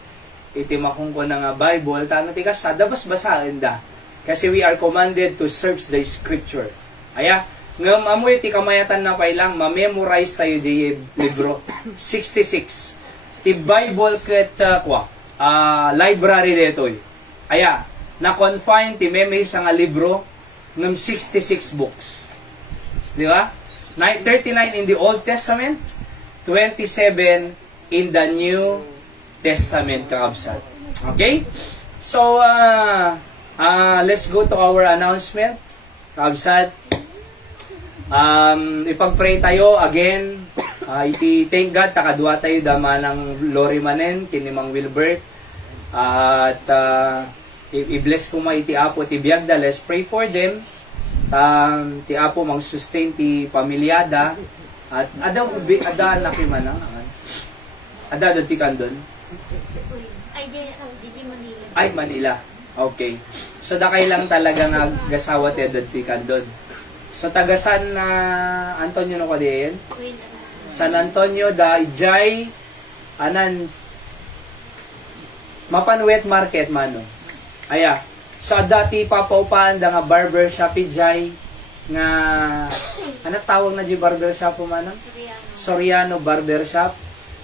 itimakong ko na nga Bible, tano tikas sa dabas basahin da. Kasi we are commanded to search the scripture. Aya, ngam amoy ti kamayatan na pailang, ma-memorize tayo di libro. 66. Ti Bible ket library detoy. Aya, na-confine ti meme sa nga libro ng 66 books. Di ba? 39 in the Old Testament, 27 in the New Testament, kakabsat. Okay? So, let's go to our announcement. Kakabsat. Ipag-pray tayo again. Thank God, takadwa tayo dama ng Lori Manen, kinimang Wilbert. At i-bless ko iti Apo, ti Biagda. Let's pray for them. Ti Apo mang sustain ti pamilyada. At ada laki man ada ti kandon. Ay Manila. Okay. So dakay lang talaga nga gasawa ti ti kandon. So tagasan na Antonio no kadien. San Antonio da Ijay anan mapanwet market mano. Aya. So dati papaupan da nga barber shop Ijay nga ano tawag na di barber shop po manang? Soriano Barber Shop.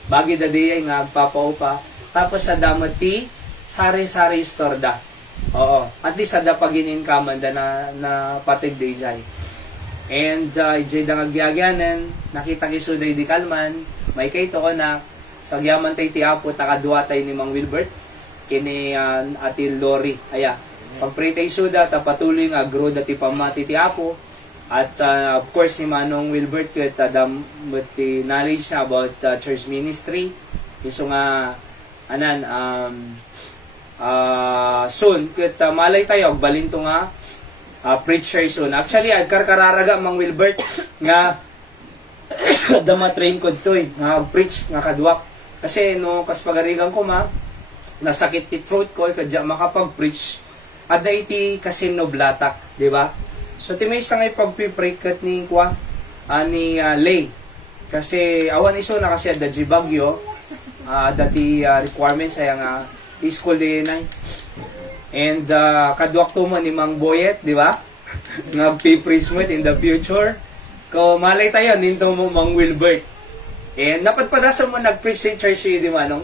Bagi dadi ay nga agpapaupa. Tapos sa damati sari-sari store da. Oo. At least sa da paginin kaman da na patig di jay. And ijay da nagyaganan, nakita kisuday di kalman, may kayto ko na sa gyaman tay ti Apo takadwa tay ni Mang Wilbert kini ati Lori. Aya. Pagpray tay suda ta patuloy nga grow dati pamati ti Apo. At of course, ni Manong Wilbert with the knowledge about church ministry. Iso nga, soon, malay tayo, balinto nga, preacher soon. Actually, kararaga Mang Wilbert nga, dama-train ko ito nga preach, nga kadwak. Kasi, no, kaspagarigan ko nasakit ti throat ko, kadya makapag-preach. At da iti kasi no blatak, di ba? So, timay sa ngay pagpipray ni Lay. Kasi, awan iso na kasi da Bagyo, dati requirements ay nga school din ay. And, kadwak to mo ni Mang Boyet, di ba? Nagpipraise mo in the future. Ko, malay tayo, ninto mo Mang Wilbert. And, napadpadasa mo nag-preach church yun, di manong?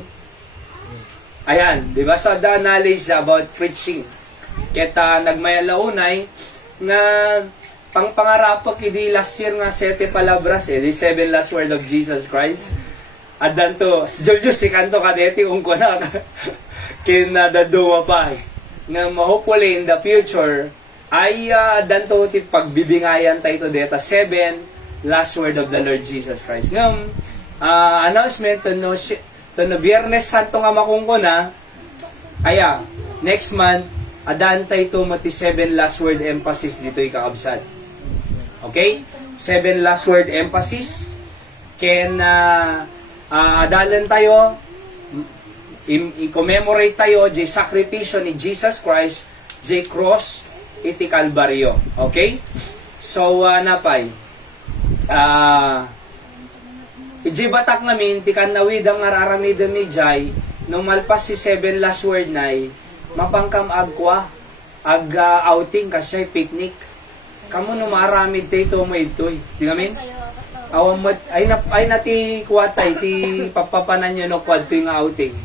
Ayan, di ba? So, the knowledge about preaching. Kaya nagmayalaunay, nga pangpangarapak idi last year nga 7 palabras the 7 last word of Jesus Christ. At danto, Julius si kanto kadeti ungko na kinadaduwa pa. Nga hopefully in the future ay danto ti pagbibingayan tayo deta 7 last word of the Lord Jesus Christ. Ngam announcement to no Biyernes Santo nga makungko na aya next month adantay to mati 7 last word emphasis dito ikakabsat. Okay? 7 last word emphasis. Ken adalan tayo i-commemorate tayo the sakripisyo ni Jesus Christ, the cross, iti Kalbaryo. Okay? So, napay. Iji batak namin, ti kanawidang ngararamidam ni Jai, nung malpas si 7 last word na mapangkam agwa, outing kasi picnic. Kamu no maramid tayo mo ito'y. Di ngamin? Awan mo, ay na ti kuwatay, ti papapanan nyo no kwad ti nga outing.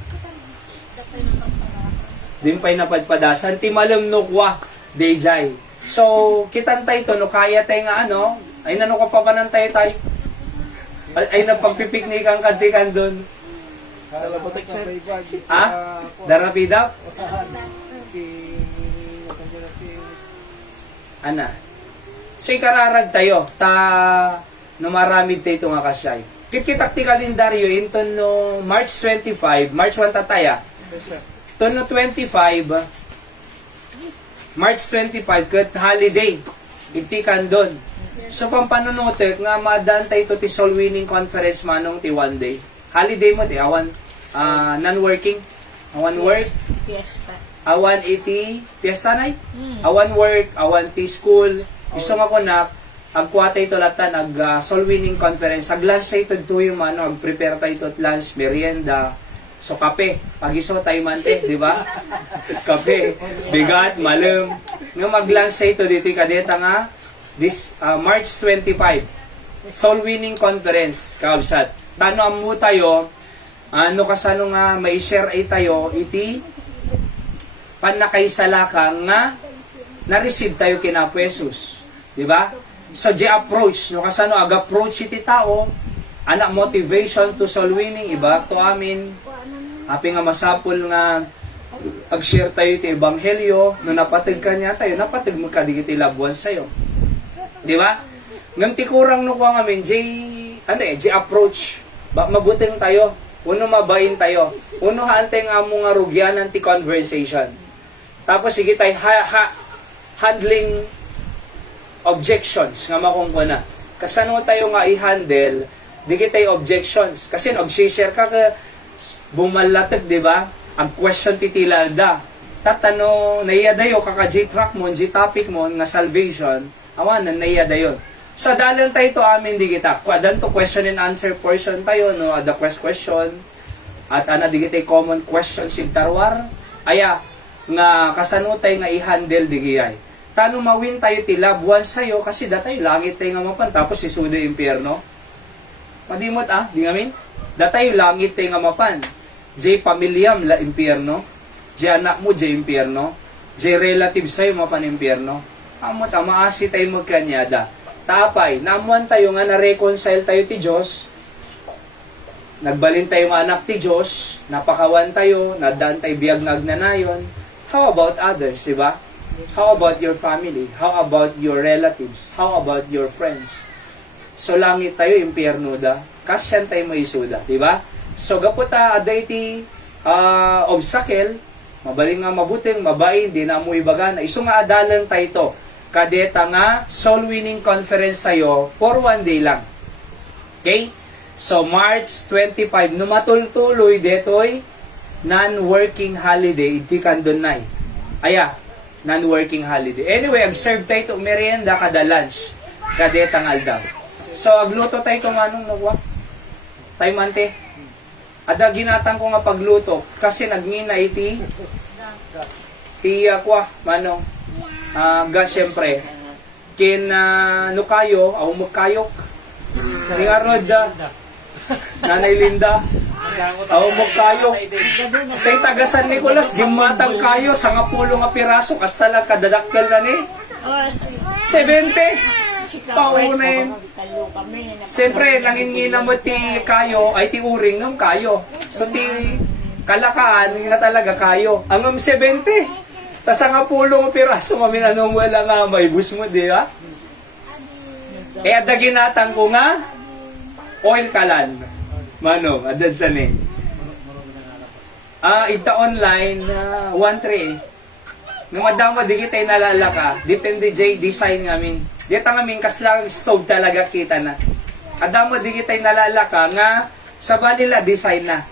Din pa'y napadpadasan, ti malam no kwa, dayjay. So, kitantay to, no kaya tayo nga ano, ay nano ka papanantay tayo. Ay napagpipiknikan kantikan doon. Dalabotek sir. Ha? Darapidap? Ana. So, ikararag tayo, no maramid tayo nga kasyay. Kitkitak ti kalendaryo, ito no March 25, March 1 tataya. Yes sir. Ito no 25, March 25, kat holiday. Itikan doon. So, pampanunutik nga maadaan tayo ito ti soul winning conference manong ti one day. Holiday mo ti, awan, non-working, awan work, Fiesta. awan iti, fiesta na awan work, awan ti school. Iso nga ko na, agkwatay ito lata, soul winning conference. Ag-lunch tayo ito tuyo mano, ag-prepare tayo ito lunch, merienda, so kape. Pag-iso tayo mante, di ba? Kape, bigat, malam. Nga mag-lunch tayo ito dito kadeta nga, this March 25, soul winning conference, kaabsat. Tano amu tayo, ano kasano nga may share ay tayo, iti, panakaisala ka nga, na-receive tayo kina Jesus. Di ba? So, di approach, no kasano ag-approach iti tao, anak motivation to soul winning, iba to amin, happy nga masapul nga, ag-share tayo iti ebanghelyo, no napatig ka niya tayo, napatig mo ka digiti labuan sa'yo. Di ba? Ngam ti kurang no ko ngamin, di approach, mabuting tayo, uno mabayin tayo, uno haantay nga mo nga rugyanan ti conversation. Tapos sige tayo, handling objections nga makungkuna. Kasano tayo nga i-handle, di tayo objections. Kasi nag-share ka bumalatag, di ba? Ang question titilada. Tatano, naiyadayo ka J-track mo, J-topic mo, nga salvation, awanan, naiyadayon. So, dalan tayo to amin di kita. Kwadan to question and answer portion tayo, no? The question. At di kita common questions in tarwar. Aya, nga kasano tayo nga i-handle di giyay. Tano mawin tayo ti labuan sa'yo kasi datay langit tayo nga mapan tapos isuda impyerno. Madimot di ngamin? Datay langit tayo nga mapan. Jay pamilyam la impyerno. Jay anak mo jay impyerno. Jay relative sa'yo mapan impyerno. Amot maasi tayo magkanyada. Tapay, namuan tayo nga na-reconcile tayo ti Diyos. Nagbalin tayo nga anak ti Diyos. Napakawan tayo. Nadaan tayo biyag nagnanayon. How about others, diba? How about your family? How about your relatives? How about your friends? So langit tayo, impyerno da. Kasyan tayo maisuda, di ba? So gaputa, aday ti obstacle, mabaling nga mabuting, mabain, di na mo ibaga na. Iso nga adalan tayo to. Kadeta nga, soul winning conference tayo for one day lang. Okay? So March 25, numatultuloy detoy, non-working holiday, iti kandunay. Aya, non-working holiday. Anyway, ag-serve tayo itong merienda kada lunch. Kadetang aldaw. So, agluto tayo itong anong nagwa? Tayo mante. Ada ginatang ko nga pagluto. Kasi nagmina iti manong gas syempre. Kin nukayo, aw magkayok. Ningarod Nanay Linda. Aw magkayok. Tay tagasan Nicolas, gimatang kayo sa nga pulo nga piraso kasta lang kadadakkel na ni. 70. Paunin. Siyempre, nangingina mo ti kayo, ay ti uring ng kayo. So ti kalakaan nga talaga kayo. Ang 70. Tas nga pulo nga piraso kami anong wala nga may bus mo, di ba? Eh, adaginatan ko nga, oil kalan. Manong, adad tani. Ita online, 1-3. Nung madama, di kita nalalaka. Depende jay design ngamin. Dito ngamin, kaslang stove talaga kita na. Adama, di kita nalalaka nga, sa balila design na.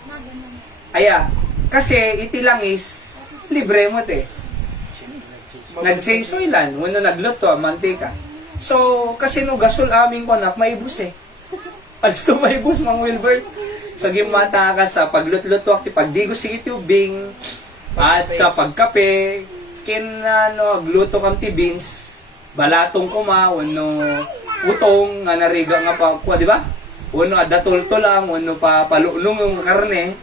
Aya, kasi iti lang is, libre mo te. Nag-change oilan, wano nagluto, mantika. So, kasi no, gasol aming konak, maibus eh. Alas to maibus, Mang Wilbert. So, gimata ka sa paglutluto, pagdigo sige tubing, at kapag kape, kin, gluto kam ti beans, balatong kuma, wano, utong nga nariga nga pa kuha, di ba? Uno adatulto lang, uno pa palunong yung karne.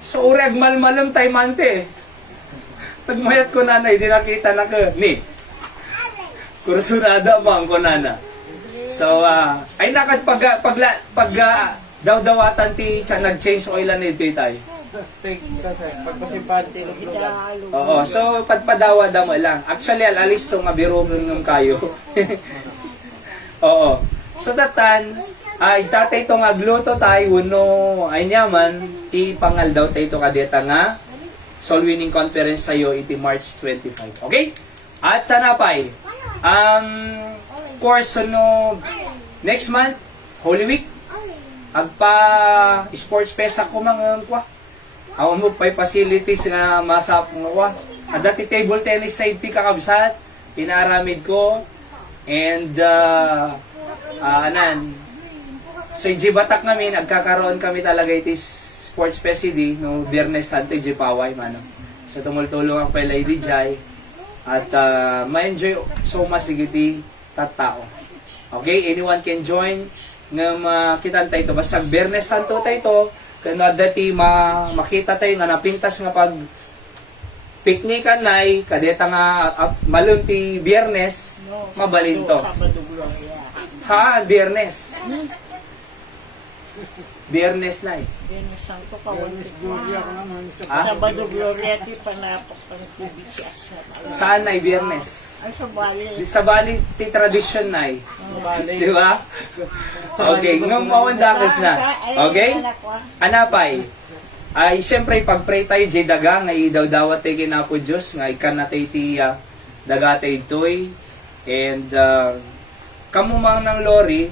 So ureg malmalam tay mante. Nagmayat ko nanay, di nakita na ko. Ni. Kursunada bang ko nana. So ay nakad pag daw-dawatan ti siya nag-change oil na ito tay. Take kasi, pagpasimpahan tinuglugan. Oo, so padpadawa da mo lang. Actually alis so nga biro ng kayo. Oo. So datan ay tatay to nga gluto tayo no ay nyaman ipangal daw tayo to kadeta nga soul winning conference sayo iti March 25. Okay? At tanapay course no next month Holy Week agpa sports fest ako mga kwa. Awan mo pa'y facilities nga masap nga kwa. Dati table tennis safety kakabsat inaramid ko and anan so yung Batak namin, nagkakaroon kami talaga itis sports PCD no Biyernes Santo Paway mano. So tumultulong ako kay Lady Jai at ma-enjoy so masigiti tattao. Okay, anyone can join nga makita tayo ito. Basta Biyernes Santo tayo ito, kaya dati makita tayo nga napintas nga pag piknikan na'y kadeta nga malunti Biyernes, mabalin to. Ha, Biyernes. Biyernes na eh. Biyernes Santo kawan Gloria Ha? Sabado Gloria ti panapok pang kubichas. Saan na Biyernes? Ang sa bali. Di sa Bali, ti tradisyon na eh. Bali. Di ba? Okay, ngam mawandakas na. Okay? Anapay. Ay, siyempre, pag-pray tayo, jay daga, nga idaw-dawat tayo kinapo Diyos, nga ikan na tayo ti daga tayo itoy. And, kamumang ng Lori,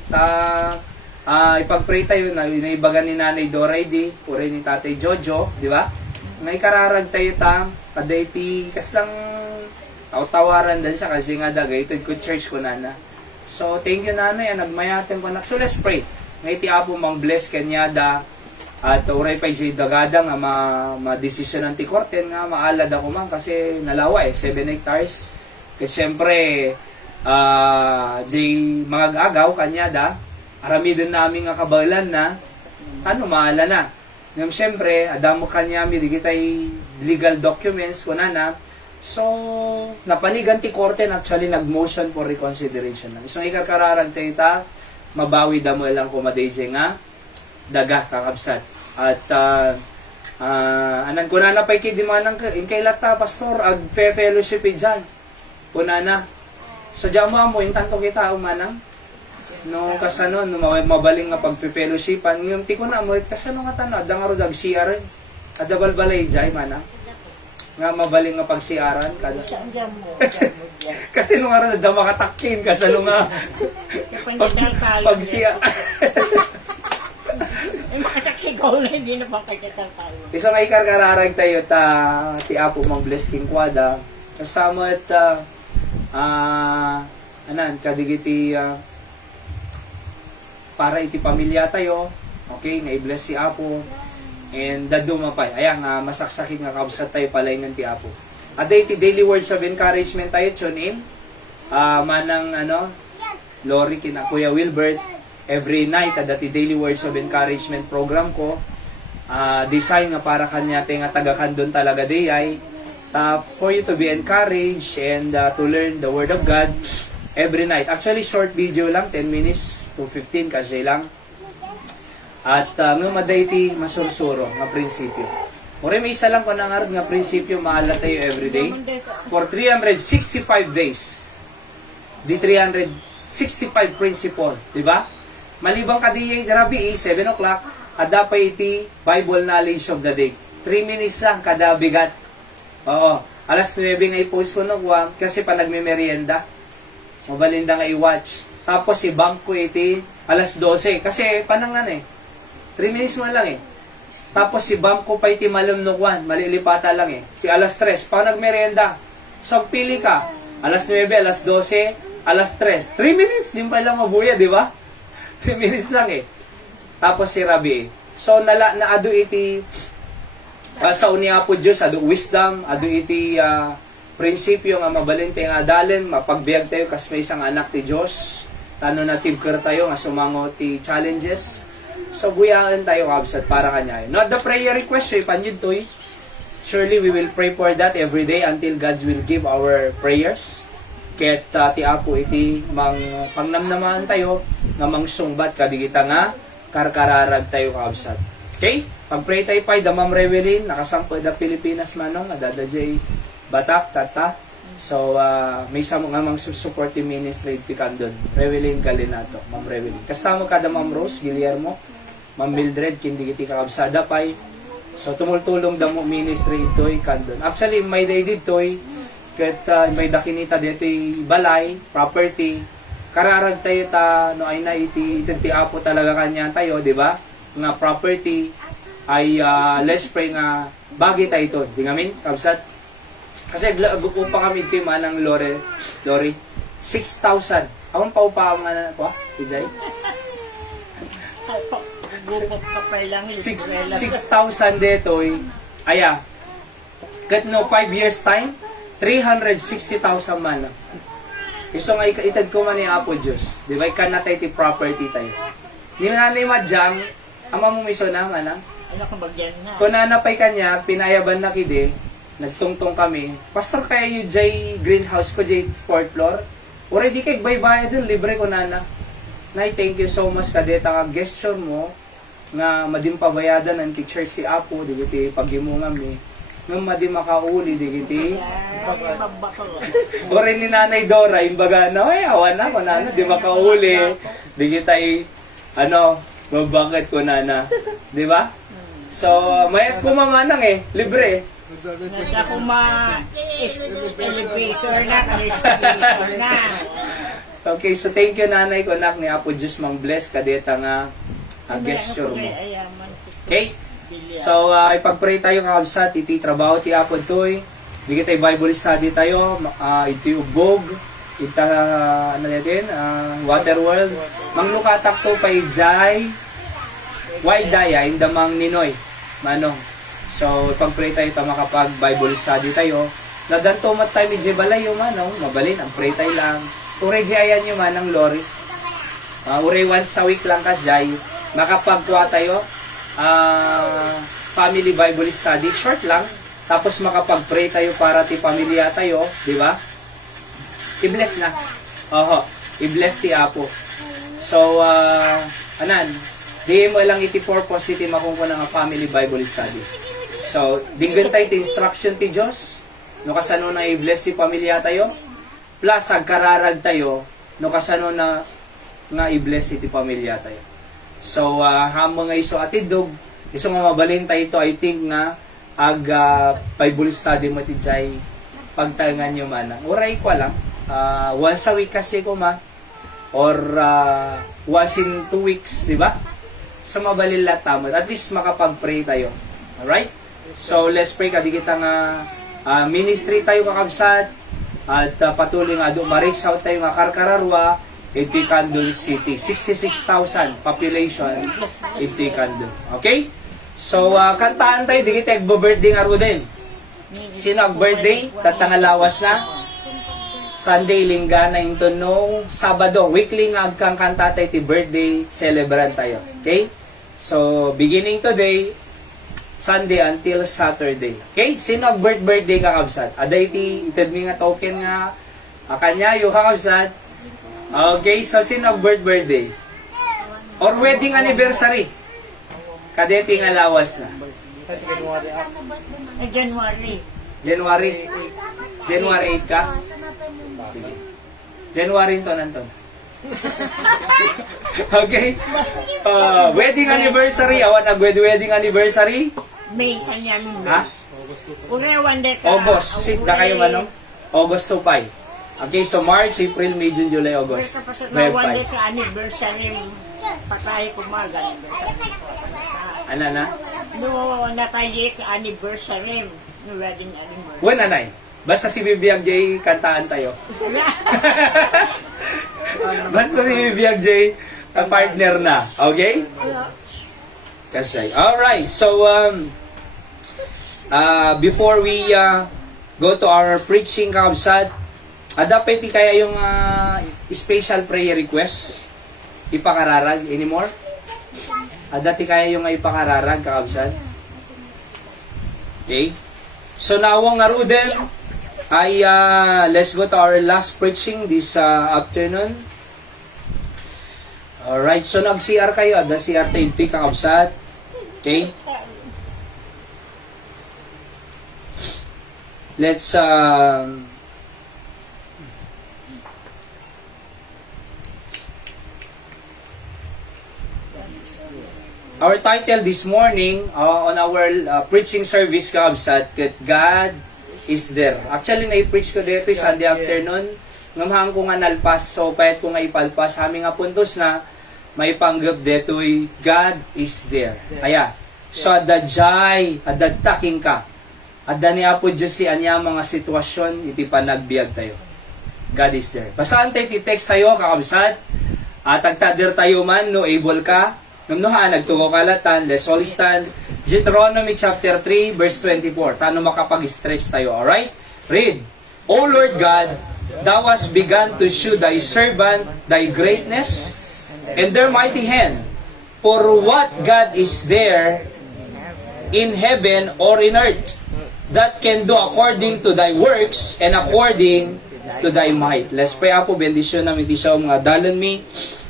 ipag-pray tayo na inaibagan ni Nanay Doray di, puri ni Tatay Jojo, di ba? May kararag tayo kada iti, kaslang tawaran din siya kasi nga daga, ito ko church ko nana. So, thank you nanay, nagmayatin ko na. So, let's pray. Ngay ti apo mang bless kanyada, at uray pa jay dagada nga ma-desisyon ng ti korten nga maalad ako man kasi nalawa 7 hectares. Kasi syempre, jay mga agaw kanyada, arami din namin nga kabalan na maala na. Ngam siyempre, adamo kanya mi digitay legal documents kuna na. So, napanigan ti korte actually nag-motion for reconsideration na. Isang ikarkararag tayo mabawi damo lang kumadayje nga daga kakabsat. At anan kuna na pay kidimanang kay lata pastor ag fellowship dyan. Kuna na. So, jamo mo intanto kita umanang no kasano no mabaling nga pag-fellowshipan ngem ti ko na mo kasano nga tanod dangaro dag CR ada balbalay jay mana nga mabaling nga pag-CRan kada Saan dyan mo? kasi nung araw da makatakin kasano nga pag-CR Ay, makatakigaw na hindi na pang kagtatalo. isa nga ikarkararag tayo ti apo mang bless king kwada kasama at anan kadigiti para iti pamilya tayo, okay, na-bless si Apo, and dadumapay. Ayan, masaksakin nga kabsat tayo palay ng ti Apo. At iti daily words of encouragement tayo, tune in. Manang, Lori, kina Kuya Wilbert, every night, at iti daily words of encouragement program ko, design nga para kanya nga tagakandon talaga day ay, for you to be encouraged and to learn the Word of God every night. Actually, short video lang, 10 minutes, to 15 kasi lang. At nga madayti masursuro nga prinsipyo. Ore may isa lang ko nangarad nga prinsipyo maala tayo everyday for 365 days. Di 365 principle, di ba? Malibang kadiyay grabe 7 o'clock at dapat iti Bible knowledge of the day. 3 minutes lang kada bigat. Oo. Alas 9 nga i-post ko nagwa kasi pa nagme-merienda. Mabalinda nga i-watch. Tapos si bangko iti alas 12 kasi panangan 3 minutes mo lang Tapos si bangko pa iti malumnukwan, malilipata lang Ti alas 3 pa nagmerienda. So pili ka, alas 9, alas 12, alas 3. 3 minutes din pa lang mabuya, di ba? 3 minutes lang Tapos si Rabi. So na adu iti sa unia po Diyos, adu wisdom, adu iti prinsipyo nga mabalinte nga adalen, mapagbiag tayo kas may isang anak ti Diyos. Tano na tibker tayo nga sumangot ti challenges. So guyaan tayo kabsat para kanya. Not the prayer request panjid toy. Surely we will pray for that every day until God will give our prayers. Ket ti Apo iti mang pangnamnamaan tayo nga mangsungbat kadigita nga karkararag tayo kabsat. Okay? Pag-pray tayo pa, Ma'am Rewelyn, nakasangko da Pilipinas manong, adada jay Batak, Tata. So, may sa mga mang support team ministry ti kandon. Rewelyn Galinato, Ma'am Rewelyn. Kasama ka da Ma'am Rose, Guillermo, Ma'am Mildred, kindi kiti kakabsada pay. So, tumultulong da mo ministry ito'y kandon. Actually, may day dito'y, ket may dakinita dito balay, property, kararag tayo ta, no ay na iti Apo talaga kanya tayo, di ba? Nga property ay let's pray nga bagi tayo ito. Di ngamin, kabsat. Kasi upang kami ito manang Lori, 6,000. Akong paupaang nga ko, Ijay? Gumot ka pa lang. 6,000 dito, aya, kat no 5 years time, 360,000 man. Iso nga itad ko man ni Apo Diyos. Di ba, ikan na tayo ti property tayo. Di na ni Madjang, ama mo miso na, manang. Ano ka bagyan na? Kung nanapay kanya, pinayaban na kide, nagtungtong kami, pastor kaya yung jay greenhouse ko, jay sport floor, already kay baybaya dun, libre ko nana. Nay, thank you so much kadeta ka gesture mo, nga madim pabayadan ng teacher si Apo, di kiti pagimungam ni, nga madim makauli, di kiti, o rin ni Nanay Dora, yung baga na, ay, awan na, kung nana, di makauli, di kitay, mabakit ko nana, di ba? So, may kumamanang libre. Ako ma-elevator na, escalator na. Okay, so thank you nanay ko nak ni Apo Diyos mang bless kadeta nga gesture mo. Okay? So, ipag-pray tayo kakabsat, iti trabaho ti Apo toy. Bigay tayo Bible study tayo, iti ubog, ita, ano natin, water world. Manglukatak to pa ijay, waydaya, indamang ninoy, manong. So, ipag-pray tayo ito makapag-Bible study tayo. Nadanto mat tayo ni Jebalay yung manong, mabalin, ang pray tayo lang. Uray ayan yung manang Lori. Uray once a week lang kasjay. Makapagkuha tayo, family Bible study, short lang. Tapos makapag-pray tayo para ti pamilya tayo, di ba? I-bless na. Oho, i-bless ti Apo. So, anan, di mo lang iti purpose iti makungkuna nga family Bible study. So, dinggan tayo ti instruction ti Diyos, no kasano na i-bless ti pamilya tayo, plus agkararag tayo, no kasano na nga i-bless iti pamilya tayo. So, hamang nga iso atidog, iso nga mabalin tayo ito, I think nga, Bible study mo ti jay pagtangan nyo man. Uray ko lang, once a week kasi ko ma, or once in 2 weeks, di ba? So, mabalin lahat tama. At least makapag-pray tayo. Alright? So, let's pray. Kadigita nga ministry tayo kakabsat. At patuloy nga doon. Ma-reach out tayo nga Karkararwa, iti Candon City. 66,000 population iti Candon. Okay? So, kantaan tayo. Digita birthday nga ro din. Sino ang-birthday? Tatangalawas na. Sunday, linggana into no Sabado. Weekly nga agkang kanta tayo ti birthday celebrant tayo. Okay? So, beginning today, Sunday until Saturday. Okay? Sino ang birthday kakabsat? Aday ti itad mi nga token nga kanya yung kakabsat. Okay? So, sino ang birthday? Or wedding anniversary? Kadeti nga lawas na. January. January 8 ka? Sige. January to nanton. Okay? Wedding anniversary. Awan ang wedding anniversary? May kanyan. Ha? Urewan de ka. August. Sit na kayo manong? August 2 pa. Okay, so March, April, May, June, July, August. Web Nawan de 5. ka anniversary. Pasahe ko mga anniversary. Ano na? No, na tayo ka anniversary. No wedding anniversary. Wala na Basta si Bibiag J, kantaan tayo. Basta si Bibiag J, partner na. Okay? Kasi. Alright. So, before we go to our preaching kabsat, Dapat ti kaya yung special prayer request ipakararag anymore? Dati kaya yung ipakararag kakabsat? Okay? So nawang nga ruden ay let's go to our last preaching this afternoon. Alright, so nag-CR kayo. Ada CR tayo kakabsat. Okay? Let's our title this morning on our preaching service kabsat that God is there. Actually, na-preach ko dito Sunday afternoon. Ngamahang ko nga nalpas, so payat ko nga ipalpas. Hami nga puntos na may panggap dito God is there. Aya. So, adadjay, adadtaking ka. Adda ni Apo Diyos si anya mga sitwasyon, iti panagbiag tayo. God is there. Basaan tayo ti-text sa'yo, kakabsat. At agtadir tayo man, no able ka. Namnuhaan, nagtungo kalatan, let's all stand. Deuteronomy chapter 3, verse 24. Tano makapag-stretch tayo, alright? Read. O Lord God, Thou hast begun to shew Thy servant Thy greatness and their mighty hand. For what God is there in heaven or in earth that can do according to Thy works and according to Thy might. Let's pray, Apo, bendisyon namin ti sa mga dalan mi.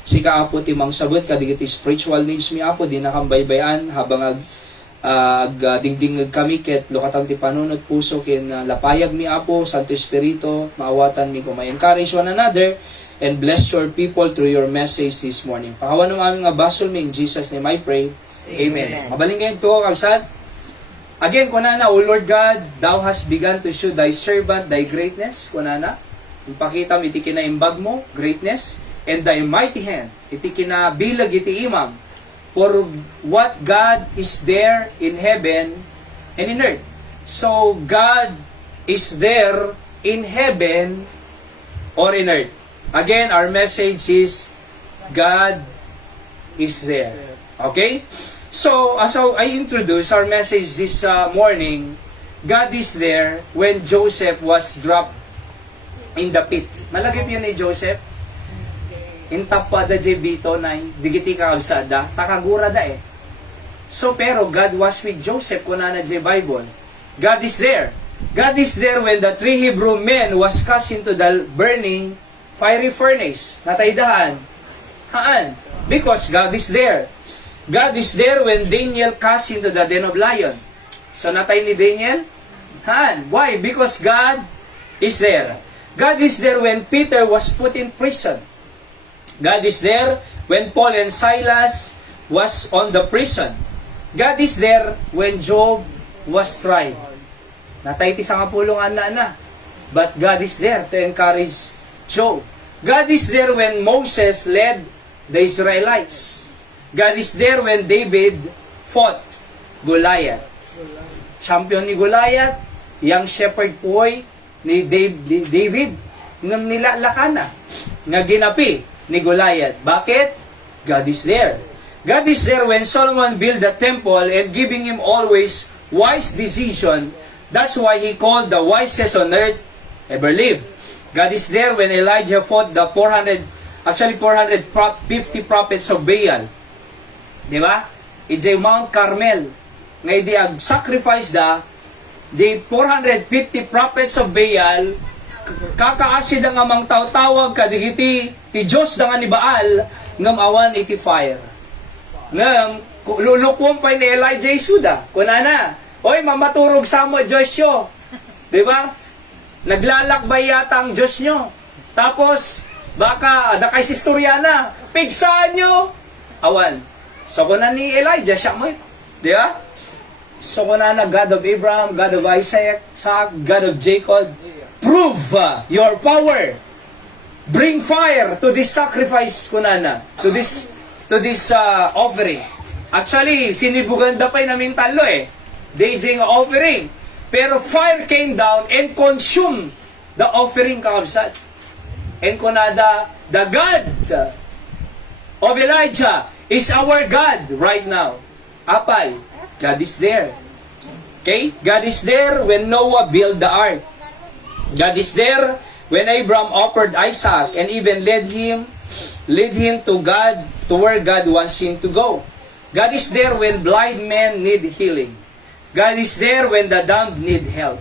Sika Apo timang sabot kadigiti spiritual needs mi Apo di nakambaybayan habang dingding kami ket lukatam ti panunot puso ken lapayag mi Apo Santo Espiritu maawatan mi ko ma-encourage one another and bless your people through your message this morning. Pakawan ng aming nga basol mi in Jesus name I pray. Amen. Mabaling kayo to kabsat. Again kunana, O Lord God, Thou hast begun to show Thy servant Thy greatness. Kunana, ipakita mo iti kinaimbag mo greatness and Thy mighty hand, iti kinabilag iti imam, for what God is there in heaven and in earth. So, God is there in heaven or in earth. Again, our message is, God is there. Okay? So, as I introduce our message this morning, God is there when Joseph was dropped in the pit. Malagip yun ni Joseph. Intapa da je bito na digiti kakabsada, takagura da eh. So pero God was with Joseph kuna na je Bible. God is there. God is there when the three Hebrew men was cast into the burning fiery furnace. Nataydahan. Haan? Because God is there. God is there when Daniel cast into the den of lion. So natay ni Daniel? Haan? Why? Because God is there. God is there when Peter was put in prison. God is there when Paul and Silas was on the prison. God is there when Job was tried. Natay ti sa kapulungan na. But God is there to encourage Job. God is there when Moses led the Israelites. God is there when David fought Goliath. Champion ni Goliath, young shepherd boy ni David, nang nilalakana, nga ginapi ni Goliath. Bakit? God is there. God is there when Solomon built the temple and giving him always wise decision. That's why he called the wisest on earth ever lived. God is there when Elijah fought the 450 prophets of Baal. Di ba? Ijay Mount Carmel. Ngay di ag-sacrifice da, di 450 prophets of Baal, kakaasid ang amang tawtawag kadigiti ti Diyos da nga ni Baal ngam awan iti fire. Ngam lulukwom pa ni Elijah isuda. Kunana, oy mamaturog sa mo Diyos yo. Di ba? Naglalakbay yata ang Diyos nyo. Tapos baka da kay sistoryana, pigsaan nyo. Awan. So kunan ni Elijah siya mo. Di ba? So kunana God of Abraham, God of Isaac, God of Jacob, prove your power. Bring fire to this sacrifice kunana, to this offering. Actually, sinibugan da pa namin talo eh. Dayjing offering. Pero fire came down and consumed the offering kakabsat. And kunada, the God of Elijah is our God right now. Apay, God is there. Okay? God is there when Noah built the ark. God is there when Abraham offered Isaac and even led him to God, to where God wants him to go. God is there when blind men need healing. God is there when the dumb need help.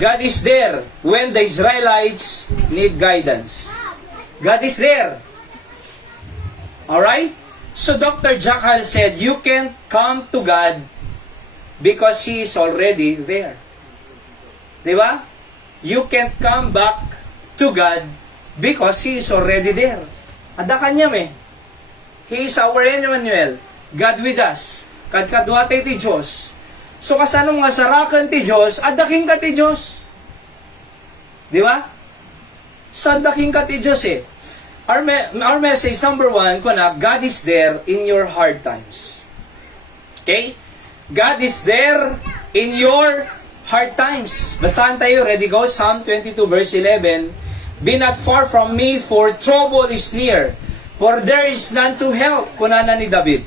God is there when the Israelites need guidance. God is there. Alright? So Dr. Jackal said, you can come to God because He is already there. Di ba? You can come back to God because He is already there. Ada kanyam eh. He is our Emmanuel. God with us. Kadkadwate ti Diyos. So kasanong nga sarakan ti Diyos, adaking ka ti Diyos. Di ba? So adaking ka ti Diyos eh. Our message number 1, God is there in your hard times. Okay? God is there in your hard times. Basahan tayo, ready go? Psalm 22 verse 11. Be not far from me, for trouble is near. For there is none to help. Kunana ni David.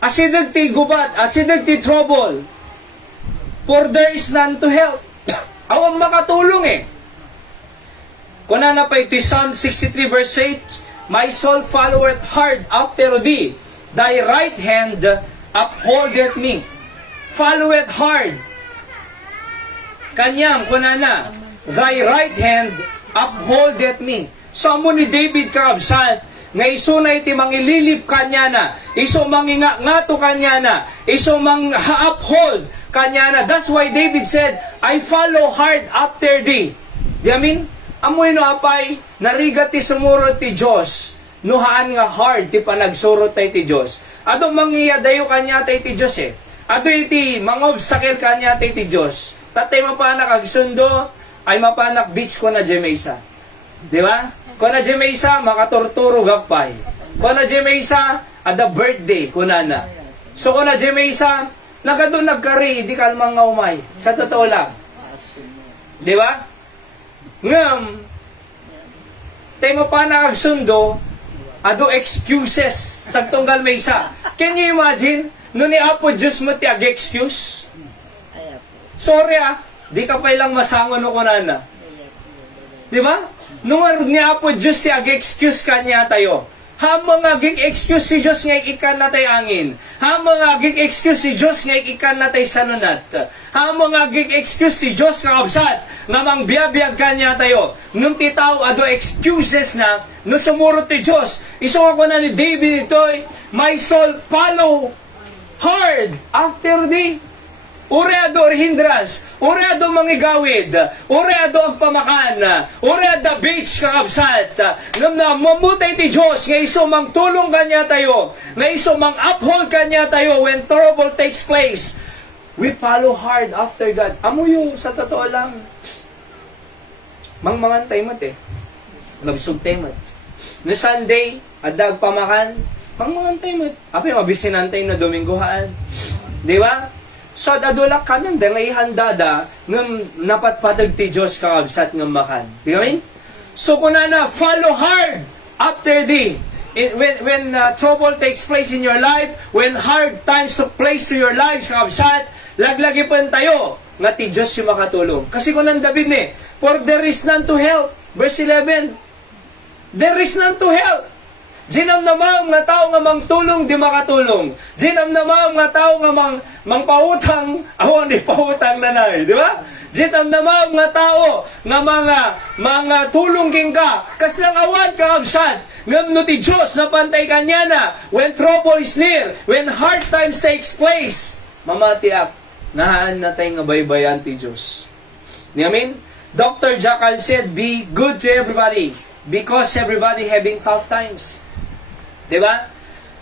Asidag ti gubat, asidag ti trouble. For there is none to help. Awang makatulong eh. Kunana pa ito Psalm 63 verse 8. My soul followeth hard after thee. Thy right hand upholdeth me. Followeth hard. Kanyang, kunana. Thy right hand upholdeth me. So mo ni David kakabsat, nga isunay ti mangililip kanya na, iso manginga-ngato kanya na, iso mang-uphold kanya na. That's why David said, I follow hard after thee. Di amin? Amoy no apay, narigat ti sumurot ti Diyos, nuhaan nga hard ti panagsurot tay ti Diyos. Ado mangiyadayo kanya tay ti Diyos eh. Ado iti mangobstakil kanya tay ti Diyos. Tatay mapanak agsundo, ay mapanak beach ko na Jamaica. Di ba? Kung na Jamaica, makaturturo gapay. Kung na Jamaica, ada birthday, kunana. So kung na Jamaica, nagadun nagkari, di kalmang nga umay. Sa totoo lang. Di ba? Ngam, tayo mo pa nakagsundo, ado excuses sa tunggal may isa. Can you imagine, no ni Apo Diyos mo ti ag-excuse? Sorry di ka pa ilang masangon o kunana. Di ba? Nung ni Apo Diyos si ag-excuse kanya tayo. Hamang ag-excuse si Diyos nga ikan na tayo angin. Hamang ag-excuse si Diyos nga ikan na tayo sanunat. Hamang ag-excuse si Diyos nga kabsat nga mang biyabiyag kanya tayo. Nung titaw ado excuses na no sumurot ti Diyos. Iso ako na ni David ito'y, my soul follow hard after thee. Ureado hindrance, ureado mangigawid, ureado agpamakan, ureado beach kakabsat, na mamutay ti Diyos, nga iso mang tulong kanya tayo, nga iso mang uphold kanya tayo when trouble takes place. We follow hard after God. Amuyo, sa totoo lang, mangmangantay mat eh. Nabsugtay mat. No Sunday, adag pamakan, mangmangantay mat. Apay, mabisinantay na Domingohaan. Di ba? So, dadulak ka nang da, ngay handada, ng napatpatag ti Diyos kakabsat ng makan. Di kami? So, kunana, follow hard after thee. When trouble takes place in your life, when hard times took place to your life, kakabsat, laglagi pa tayo, nga ti Diyos yung makatulong. Kasi kunan David ni, for there is none to help. Verse 11, there is none to help. Ginamnamam nga tao nga mangtulong di makatulong. Ginamnamam nga tao nga mangpautang, awon di pautang nanay, di ba? Ginamnamam nga tao nga mga tulong king ka, kas lang awan ka absent. Ngamno ti Diyos na pantay kanya na, when trouble is near, when hard times takes place, mamatiak, nahaan na tayo nga baybayan ti Diyos. Amen? Dr. Jackal said, be good to everybody, because everybody having tough times. Diba?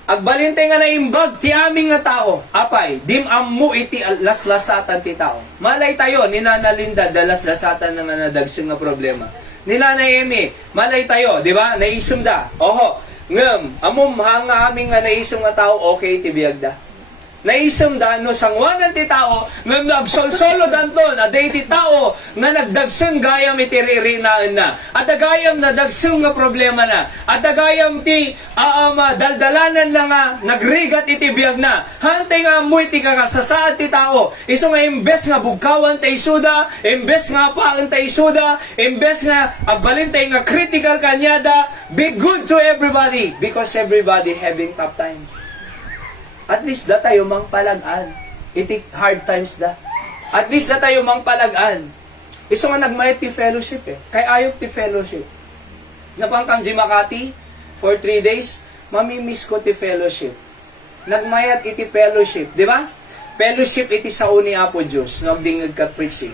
Agbalintay nga naimbag ti aming nga tao. Apay, dim ammo iti laslasatan ti tao. Malay tayo, ni Nana Linda, dalaslasatan na nga nadagsing nga problema. Ni Nana Emi, malay tayo, diba? Naisum da. Oho, ngam, amom hanga aming nga naisum nga tao, okay, tibiyag da. Naisam da no sangwanan ti tao nga nagsolsolo danton aday ti tao nga nagdagseng gayam iti ririnaan na at agayam na dagseng nga problema na at agayam ti daldalanan na nga nagrigat iti biyag na hantay nga amoy ti kakasasaad ti tao iso nga imbes nga bugkawan tay suda imbes nga paan tay suda imbes nga agbalin tay nga critical kanyada be good to everybody because everybody having tough times. At least da tayo mang palagaan. Iti hard times da. At least da tayo mang palagaan. Iso nga nagmayat ti fellowship eh. Kay ayok ti fellowship. Napangkang di Makati for 3 days, mamimiss ko ti fellowship. Nagmayat iti fellowship. Di ba? Fellowship iti sao ni Apo Diyos. Nagdingag ka preaching.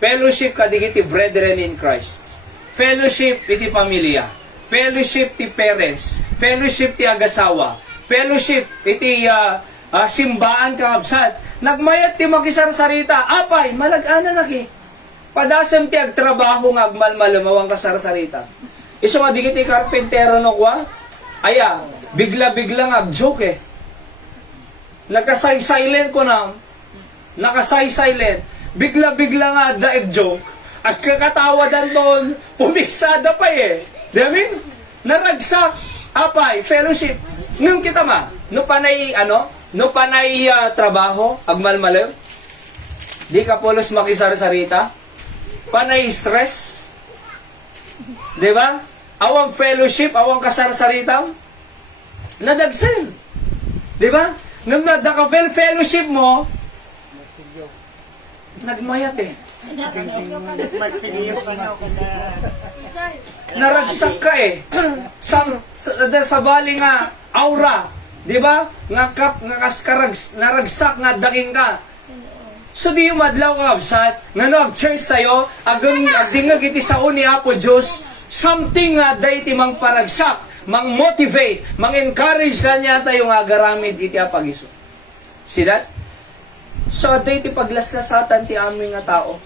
Fellowship kadigiti brethren in Christ. Fellowship iti pamilya. Fellowship ti parents. Fellowship ti agasawa. Fellowship, iti simbaan kakabsat. Nagmayat ti makisarsarita. Apay, malagana naki. Padasem ti agtrabaho nga agmalmalamawang kasarsarita. Iso nga digiti karpentero no kwa. Aya, bigla-bigla nga agjoke eh. Nakasay-silent ko na. Nakasay-silent. Bigla-bigla nga daig joke. At kakatawadan doon, pumiksada pa eh. Diyamin? Naragsak. Apay, fellowship. Nung kita ma, no panay trabaho, agmalmalaw, di ka pulos makisarsarita, panay stress, di ba? Awang fellowship, awang kasarsarita, nadagsan, di ba? Nung fellowship mo, nagmayat eh. Naragsak ka eh. Sa bali nga aura, di ba? Nga kaskarags, naragsak nga daking ka. So di yung madlaw ka absat, nga no ag-church tayo, agdingag iti sao ni Apo Diyos, something nga day ti mang paragsak, mang motivate, mang encourage kanya tayo nga garamid iti apagiso. See that? So day ti paglaslasatan ti amin nga tao,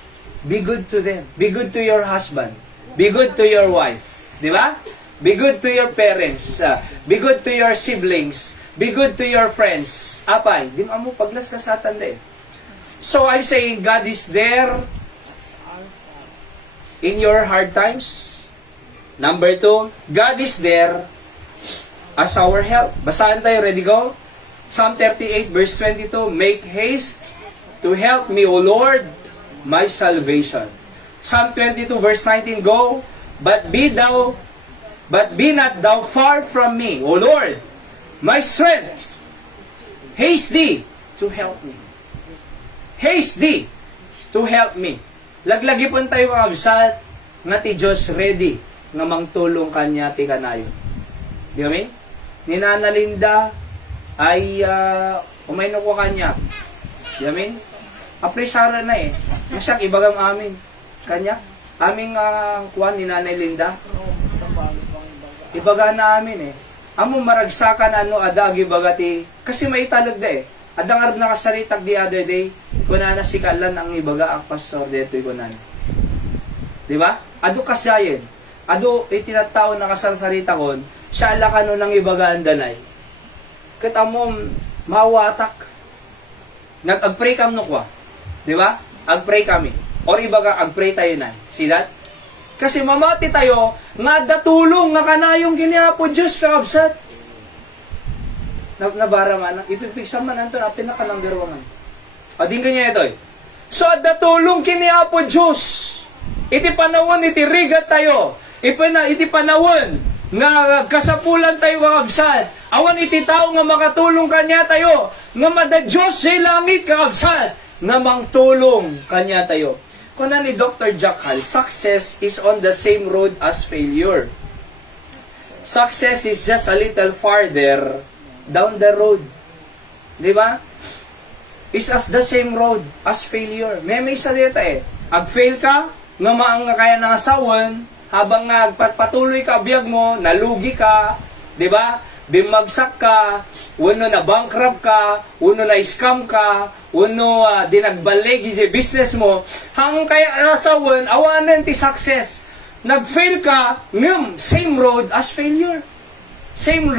be good to them. Be good to your husband. Be good to your wife. Di ba? Be good to your parents. Be good to your siblings. Be good to your friends. Apay, di mo paglaslasatan din. So I'm saying God is there in your hard times. Number 2, God is there as our help. Basahan tayo, ready go? Psalm 38 verse 22, make haste to help me, O Lord, my salvation. Psalm 22 verse 19, go, but be not thou far from me, O Lord, my strength. Haste thee to help me. Haste thee to help me. Laglagi po tayo kakabsat, nga ti Diyos ready, nga mangtulong kanya ti kanayon. Di ba min? Ni Nana Linda ay umayno ko kanya. Di ba min? Apresara na eh. Masyak ibagam amin. Kanya? Aming kuwan ni Nanay Linda. Ibaga na amin eh. Amo maragsakan adag ibagati. Kasi may talog da eh. Adang arab nakasaritak the other day. Kunana si Kalan ang ibaga ang pastor dito kunan. Di ba? Ado kasyayin. Ado itinatao nakasarsarita kon. Siya ala kano ng ibaga andanay. Kat amom mawatak. Nag-pray kam no kwa. Di ba? Ag-pray kami. Or ibaga ag-pray tayo na. See that? Kasi mamati tayo, nga datulong, nga kanayong giniapo Diyos kakabsat. Nabara man, ipipigsan man ito, pinakalamberwangan. O, din ganyan ito eh. So, datulong kiniapo Diyos. Iti panawon, iti rigat tayo. Iti panawon, nga kasapulan tayo kakabsat. Awan iti tao nga makatulong kanya tayo. Nga madadyos sa langit kakabsat. Nga mangtulong kanya tayo. Kuna ni Dr. Jack Hall, success is on the same road as failure. Success is just a little farther down the road. Di ba? Is as the same road as failure. May isa dito eh. Ag-fail ka, nga maang kaya ng asawan, habang patuloy ka biyag mo, nalugi ka, di ba? Bimagsak ka, uno na bankrupt ka, uno na scam ka, uno dinagbalegi sa business mo, hang kaya asawan, awanan ti success. Nag-fail ka, same road as failure. Same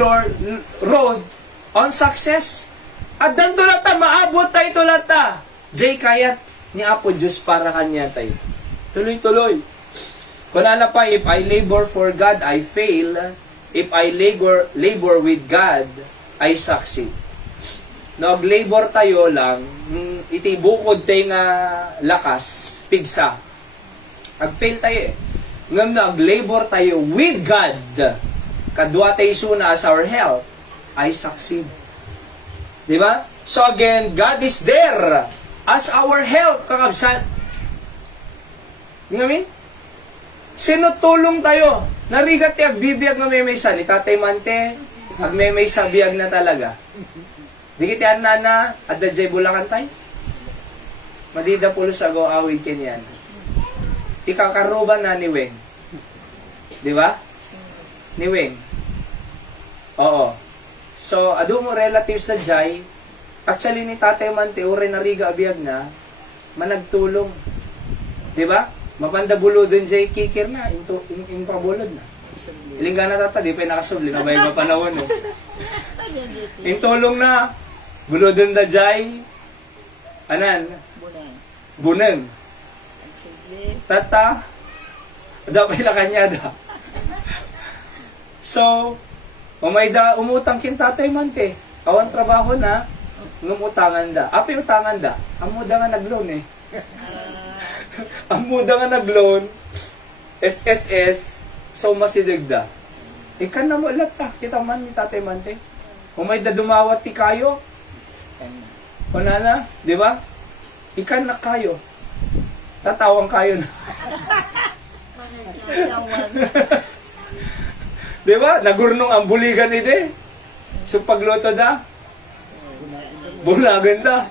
road on success. At danto lata, maabot tayo ito lata. Jay, kayat ni Apo Diyos para kanya tayo. Tuloy-tuloy. Kung ano pa, if I labor for God, I fail. If I labor with God, I succeed. Nag-labor tayo lang, iti bukod tayo nga lakas, pigsa. Ag-fail tayo eh. Ngam nag-labor tayo with God, kadwa tayo suna as our help, I succeed. Diba? So again, God is there as our help, kakabsat. Di nga min? Sino tulong tayo? Narigat ti agbibiyag nga memaysa ni Tatay Mante, agmemaysa biyag na talaga. Di kitiyan na at dadjay bulakan tayo. Madida pulos ago awid kinyan. Ikakaruban na ni Weng. Di ba? Ni Weng. Oo. So, ado mo relatives sa Jai, actually ni Tatay Mante, ure nariga abiyag na, managtulong. Di ba? Mapanda bulodon Jai kikir na, in pabulod na. Ilingga na tata, di pa nakasubli, nabay mapanawon eh. In tulong na, bulodon da Jai, anan, buneng. Tata, dapat la kanya da. So, mamayda umutang kin Tatay Mante, awan trabaho na, ngumutangan da. Api utangan da, amuda nga nag-loan eh. Amuda nga nag-loan, SSS, so masidig da. Ikan na mo ulat ta, kita man ni Tatay Mante. Mamayda dumawat ti kayo. Kunana, di ba? Ikan na kayo. Tatawang kayo na. Di ba? Nagurnong ang buligan ide. So pagluto da, bulagan da.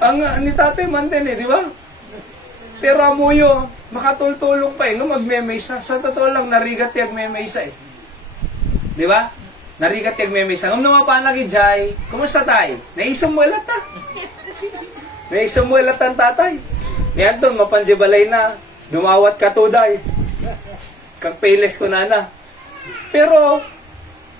Ang ni Tatay Mante eh, di ba? Pero amuyo, makatultulong pa eh, no magmemaysa. Sa totoo lang, narigat yung agmemaysa eh. Di ba? Narigat yung agmemaysa. Nung naman Jai, kumusta tay? Naisang mo ilat ta? Naisang mo ilat ang tatay? Niyan doon, mapanjibalay na, dumawat ka tuday. Kang payles ko na. Pero,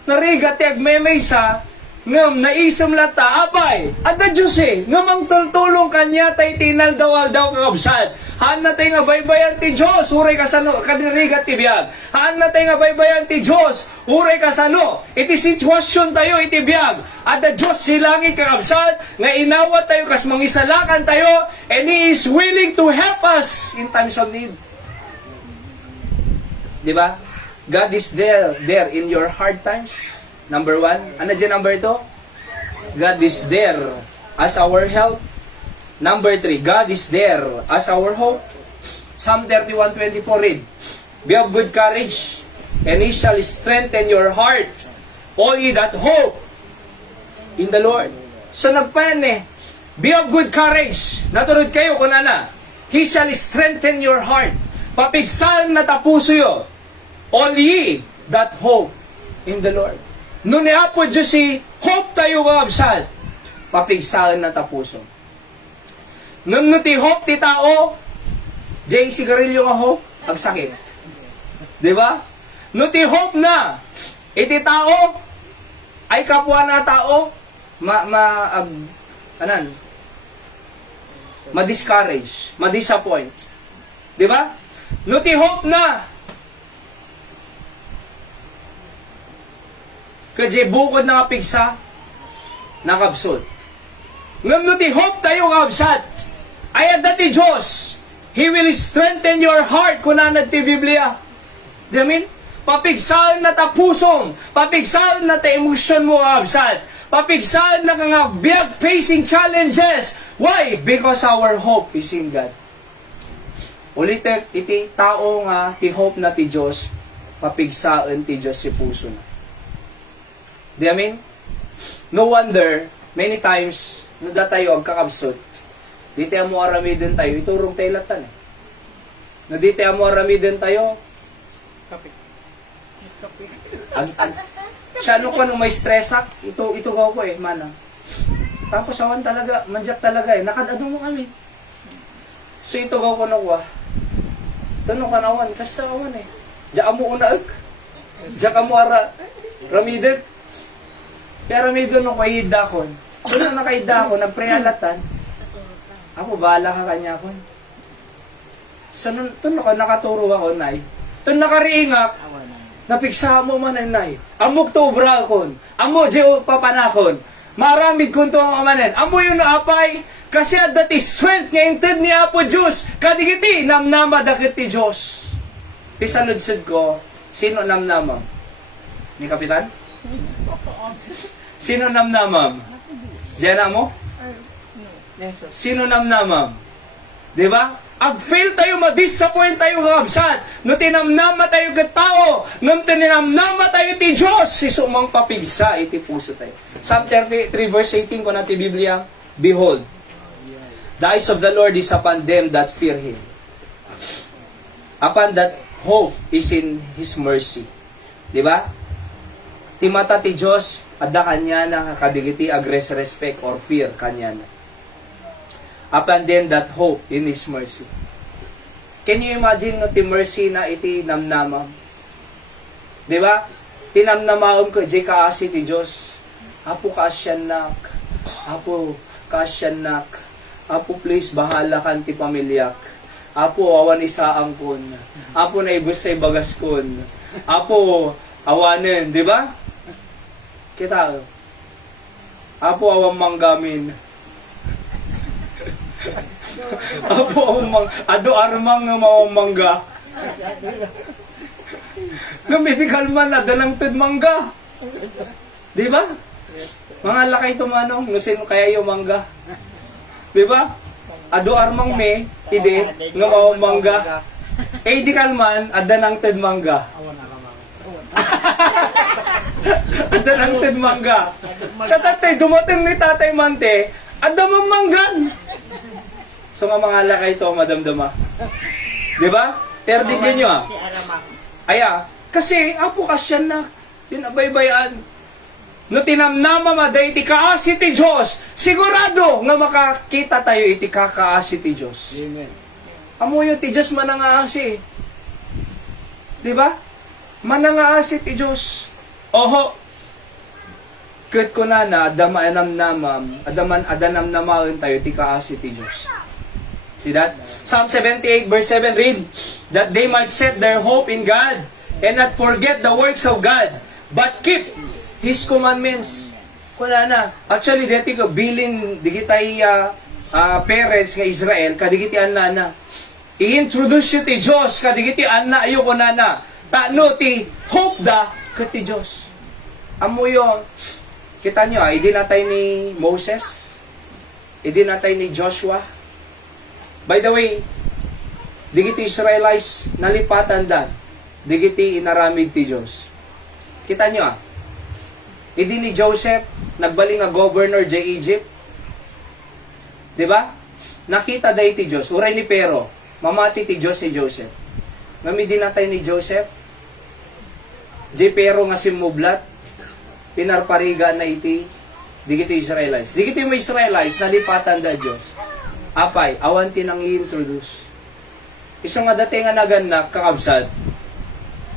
narigat yung agmemaysa, ngam naisam lata, abay, ada Diyos eh, ngam ang tultulong kanya, tay tinal daw kakabsat. Haan na tayo nga baybayan ti Diyos, uray kasano, kadirigat ti biyag. Haan na tayo nga baybayan ti Diyos, uray kasano, iti sitwasyon tayo, iti biyag. Ada Diyos silangit kakabsat, nga inawat tayo, kas mangisalakan tayo, and He is willing to help us in times of need. Diba? God is there in your hard times. Number 1. Ano dyan number 2? God is there as our help. Number 3. God is there as our hope. Psalm 31:24 read, be of good courage, and He shall strengthen your heart, all ye that hope in the Lord. So nagpan eh, be of good courage. Naturod kayo kung ana. He shall strengthen your heart. Papigsahan na tapuso yo, all ye that hope in the Lord. No ni Apo Diyos si hope tayo kakabsat, papigsahan na tapuso. Nung ti hope ti tao, Jay sigarilyo nga hope, agsakit. Diba? No ti hope na, iti tao, ay kapwa na tao, ma-discourage, ma-disappoint. Diba? No ti hope na, kadya bukod na kapigsa, nakabsot. Ngam no ti hope tayo kabsat, ay dati Diyos, He will strengthen your heart, kunanad ti Biblia. Damin? Papigsaan na ta pusong, papigsaan na ta emosyon mo kabsat, papigsaan na nga big facing challenges. Why? Because our hope is in God. Ulit iti tao nga ti hope na ti Diyos, papigsaan ti Diyos si puso na. Di amin? No wonder, many times, no da tayo agkakabsot, di tayo mo aramidin tayo, iturong tayo latan eh. No di tayo mo aramidin tayo, siya no ka nung may stressak, ito ko eh, mana. Tapos awan talaga, manjak talaga eh, nakadado mo kami. So ito ko na kuha, tanong ka na awan, kasi awan eh, diya mo unaag, diya ka mo ramidin. Pero may doon ako kahida ko. Doon na nakahida ako, nagprehalatan. Ako, bahala ka kanya ko. So, doon ako, nakaturo ako, nay. Doon nakariingak, napiksa mo man, nay. Amok to brakon. Amo, Diyo papanakon. Maramid kung to ang amanen. Amo yun naapay, kasi at that is strength nga inted ni Apo Diyos. Kadigiti, namnama dakit ti Diyos. Pisaludsud ko, sino namnamam? Ni Kapitan? Sino namnamam? Diyan mo? Yes, sir. Sino namnamam? Di ba? Ag-fail tayo, ma-disappoint tayo kabsat. No tinamnama tayo kat tao. No tinamnama tayo ti Diyos. Si sumang papigsa, iti puso tayo. Psalm 33 verse 18 ko natin Biblia. Behold, the eyes of the Lord is upon them that fear Him. Upon that hope is in His mercy. Di ba? Ti mata ti Diyos, adda kanya na kadigiti agres respect or fear kanya na. Upon them that hope in His mercy. Can you imagine no ti mercy na iti namnamam? Di ba? Tinamnamaom ko, di kaasi ti Diyos. Apo kaasyanak. Apo kaasyanak. Apo please, bahala kan ti pamilyak. Apo awan isaang kun. Apo na ibus sa ibagas kun. Apo awanen, di ba? Kita. Apo awang manggamin. Apo awang ado armang nga mawamangga. No medical man adalang ted mangga. Di ba? Mga lakay tumanong, nusin kaya yung mangga. Di ba? Ado armang me, ide, nga mawamangga. Eh di kalman, adanang ted mangga. Adanang ted mangga. Sa tatay, dumating ni tatay Mante, adamang manggan. So nga mga lakay to, madamdama. Di ba? Pero di nyo ah. Si Aramang. Aya, kasi apo kasyan na. Tinabaybayan. No tinamnama maday iti kaasi ti Diyos. Sigurado nga makakita tayo iti kakaasi ti Diyos. Amen. Amuyo ti Diyos manangaasi. Di ba? Manangaasi ti Diyos. Oho. Kat ko na adama namnamam, adanam namaon tayo ti kaasi ti Diyos. See that? Psalm 78 verse 7 read, that they might set their hope in God and not forget the works of God, but keep His commandments. Kuna na. Actually, dati ko, bilin, digitay parents nga Israel, kadigiti na. I-introduce you ti Diyos, kadigiti na, ayoko na. Tano ti hope da, kati Diyos. Amuyo, kita nyo, hindi natay ni Moses, hindi natay ni Joshua. By the way, digiti Israelites, nalipatan da, digiti inaramid ti Diyos. Kita nyo hindi ni Joseph, nagbaling nga governor di Egypt. Diba? Nakita dahi ti Diyos. Uray ni Pero, mamati ti Diyos si Joseph. Ngami din natay ni Joseph, di Pero nga simublat, pinarpariga na iti, digiti Israelites. Digiti mo Israelites, nalipatan da Diyos. Apay, awan tinang i-introduce. Isang nga dati nga naganak, kakabsad,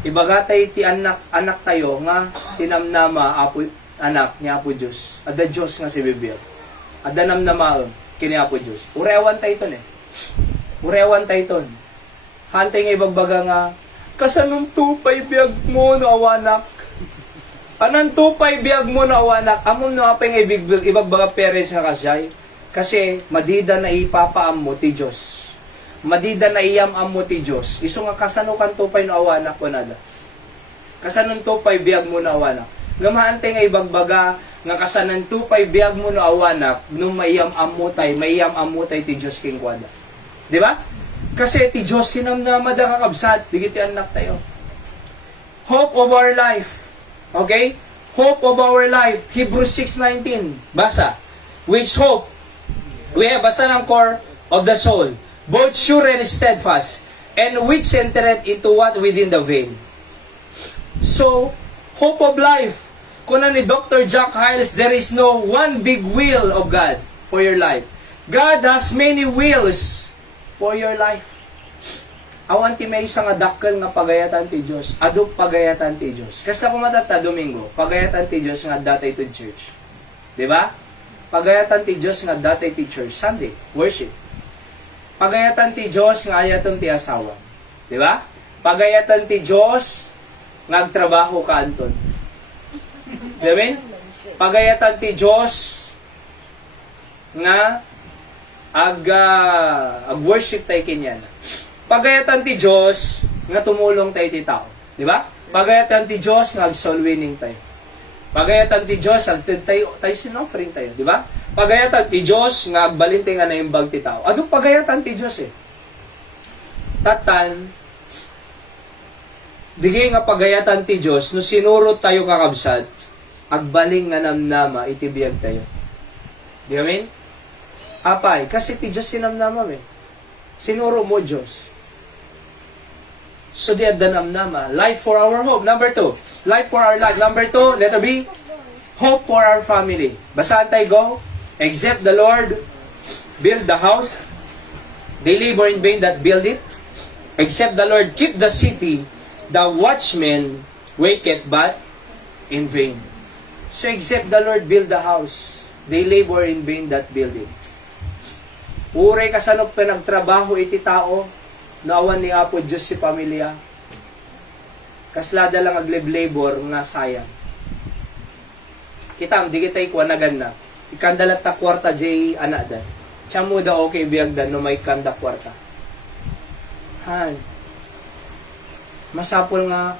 ibagatay ti anak tayo nga tinamnama apo anak ni Apo Diyos. Ada Diyos nga si Biblia. Ada namnamaon kini Apo Diyos. Urewan tayo ton Urewan tayo ton. Hantay nga ibagbaga nga kasanong tupay biyag mo no awanak. Anang tupay biyag mo no awanak. Amom no apay nga ibagbaga peres nga kasay. Kasi madida na ipapaam mo ti Diyos. Madida na iyam-am mo ti Diyos. Iso nga kasano kan tupay no awanak ko nada. Kasanon tupay biyag mo no awanak. Ngamaante nga ibagbaga nga kasanan tupay biyag mo no awanak nung maiyam-am mo tay ti Diyos king kwada. Di ba? Kasi ti Diyos sinamnama da kakabsat. Digiti anak tayo. Hope of our life. Okay? Hope of our life. Hebrews 6:19. Basa. Which hope we have basta ng core of the soul, both sure and steadfast, and which entered into what within the vein. So, hope of life. Kuna ni Dr. Jack Hiles, there is no one big will of God for your life. God has many wills for your life. awan ti may isang adakkel nga pagayatan ti Diyos, adu pagayatan ti Diyos. Kasi kung matata Domingo, pagayatan ti Diyos nga datay to church. Di ba? Pagayatan ti Diyos nga datay ti church. Sunday, worship. Pagayatan ti Diyos nga ayaton ti asawa. Di ba? Pagayatan ti Diyos nga agtrabaho ka anton. Di ba? Pagayatan ti Diyos nga ag-worship tayo kinyan. Pagayatan ti Diyos nga tumulong tayo ti tao. Di ba? Pagayatan ti Diyos nga ag-soul winning tayo. Pagayatan ti Diyos tayo sin-offering tayo. Di ba? Pagayatan ti Diyos nga agbalin tayo nga naimbag ti tao. Ado pagayatan ti Diyos eh. Tatan, digay nga pagayatan ti Diyos, no sinuro tayo kakabsat, agbaling nga namnama, itibiyag tayo. Di amin? Apay, kasi ti Diyos sinamnama eh. Sinuro mo Diyos. So di at namnama, life for our hope. Number 2, life for our life. Number 2, letter B, hope for our family. Basahan tayo, go. Except the Lord build the house, they labor in vain that build it. Except the Lord keep the city, the watchman waketh but in vain. So except the Lord build the house, they labor in vain that build it. Uray kasanok pinagtrabaho iti tao, naawan ni Apo Diyos si pamilya. Kaslada lang aglib-labor nga sayang. Kitam, di kita ikuanagan na. Ikandalat ta kwarta jay anadan. Tiyamu da okay biyagdan no may kanda kwarta. Han. Masapol nga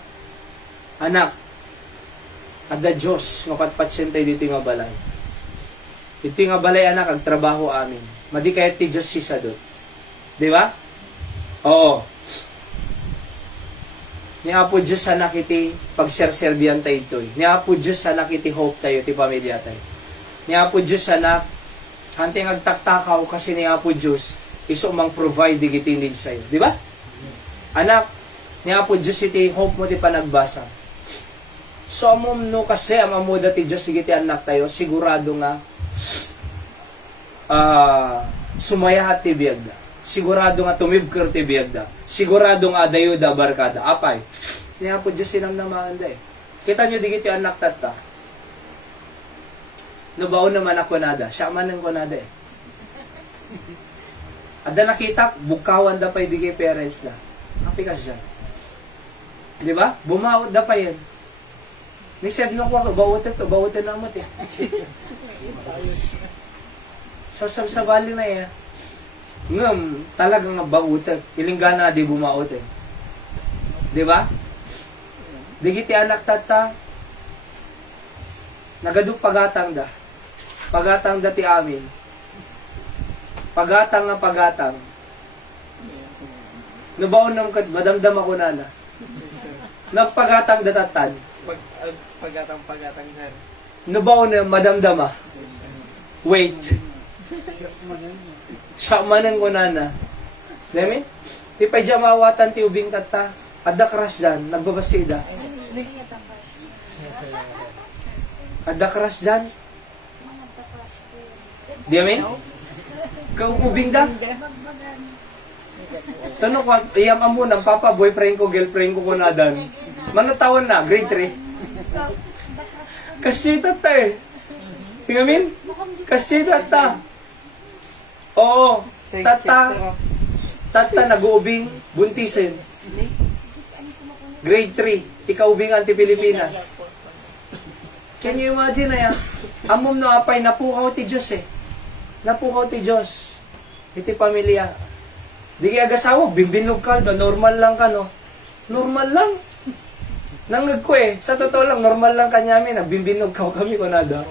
anak. Ada Diyos nga patpatsyem tayo dito nga balay. Dito nga balay anak, agtrabaho amin. Madi kaya ti Diyos si sadot. Di ba? Oo. Ni Apo Diyos sa nakiti pagserserbihan tayo ito. Ni Apo Diyos sa nakiti hope tayo, ti pamilya tayo. Ni Apo Diyos sa hanting agtaktakaw kasi ni Apo Diyos iso mang provide digiti needs sa'yo. Di ba? Anak, ni Apo Diyos iti hope mo ti panagbasa. So amom no kasi amamuda ti Diyos sigiti anak tayo, sigurado nga sumayahat ti biyagda. Sigurado nga tumibker ti biyagda. Sigurado nga adayuda barkada. Apay, ni Apo Diyos sinamnamaan da eh. Kita nyo digiti anak tata. Nabaon naman ako nada. Siya man ang kunada eh. Ada nakita, bukawan da pa yung digay parents na. Happy ka siya. Di ba? Bumawad da pa yan. Ni Seb no ko, bautin na mo eh. So, sa bali na eh. Ngam, talagang bautin. Ilinggana di bumaot eh. Di ba? Digiti anak tata, nagaduk pagatang da. Pagatang dati amin. Pagatang nga pagatang. Nabaon nam kat madamdam ako nana. Nagpagatang datatan. Pagatang, sir. Nabaon na madamdama. Wait. Siya manan ko nana. Demi? Di pa dyan mawatan ti ubing tata. Adda kras dyan. Nagbabasida. Adda kras dyan. Di amin? Kaubing da? Tanong ko, iyam amo ng papa, boyfriend ko, girlfriend ko kunadan. Manatawon na, grade 3. Kasi tata eh. Di amin? Kasi tata. Oo. Tata nag-uubing, buntisin. Grade 3. Ikaubingan ti Pilipinas. Can you imagine na yan? Amom no apay, napukaw ti Diyos eh. Napukaw ti Diyos. Iti pamilya. Di kaya gasawag, bimbinog ka, normal lang ka, no? Normal lang. Nangag ko eh. Sa totoo lang, normal lang kanyami, nagbimbinog ka kami, kunada.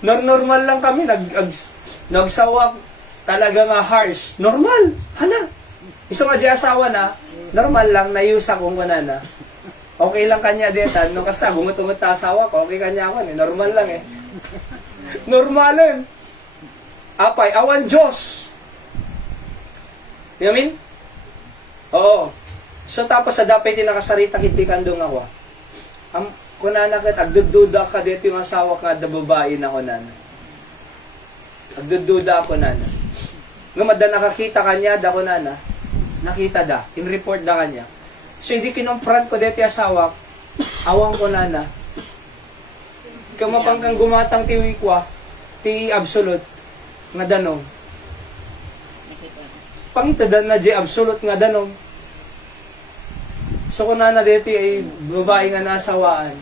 Normal lang kami, nagsawag, talaga nga harsh. Normal. Hala. Iso nga di asawa na, normal lang, nayusa kong kunana. Okay lang kanya deta, no kasta, gungot-ungot ta asawa ko, okay kanya ako, eh. Normal lang eh. Normalin. Apay, awan Diyos. You know what I mean? Oo. So tapos sa dapat tinakasarita hindi kandong ako. Kunana kat, agdududa ka dito yung asawa ka da babae na kunana. Agdududa ako nana. Nga mada nakakita kanya da kunana. nakita da, in-report da kanya. So, hindi kinumprant ko deti asawa, awang ko na. Kamapang kang gumatang ti wikwa, ti absolute, nga danong. Nakita na. Pangitadan na di absolute nga danong. So, kung na deti ay babae nga nasawaan,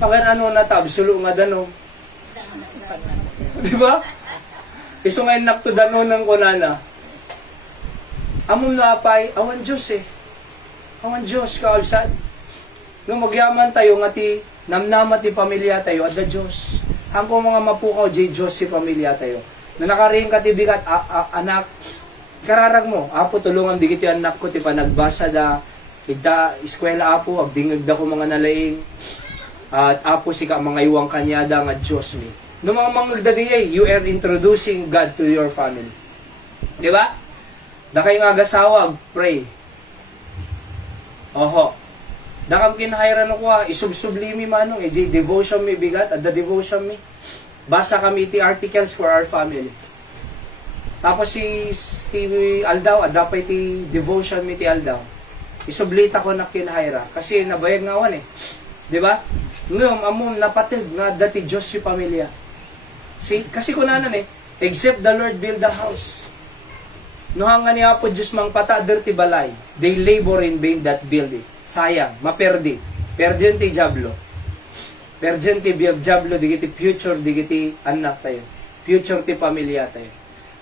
pagan ano na ta, absolute nga danong. Di ba? Iso ngayon naktudanon ng kunana. Amon napay, awan Diyos eh. Awan Diyos, kaabsad. Nung magyaman tayo nga ti, namnamat ti pamilya tayo, at the Diyos. Hanggang mga mapukaw, di Diyos si pamilya tayo. Na nakaring ka ti bigat, anak, kararag mo, apo tulungan di kiti anak ko, ti panagbasa da, ida, eskwela apo, agdingag da ko mga nalaing, at apo si ka mga iwang kanyada nga Diyos mi. No mga nagdadiyay, you are introducing God to your family. Di ba? Da kayo nga agasawag, pray. Oho. Da kam kinahayran ako, isubsublimi manong, devotion mi bigat, at the devotion mi. Basa kami iti articles for our family. Tapos si Aldaw, adapay ti devotion mi ti Aldaw. Isublita ko na kinahayra, kasi nabayag nga wan eh. Di ba? Ngam, amom, napatig nga dati Diyos si pamilya. See? Kasi kunanan eh, except the Lord build the house. No hanga ni Apo Diyos mang patader ti balay, they labor in vain that build it. Sayang, maperdi. Perdyan ti Diablo. Perdyan ti Diablo, digiti future, digiti anak tayo. Future ti pamilya tayo.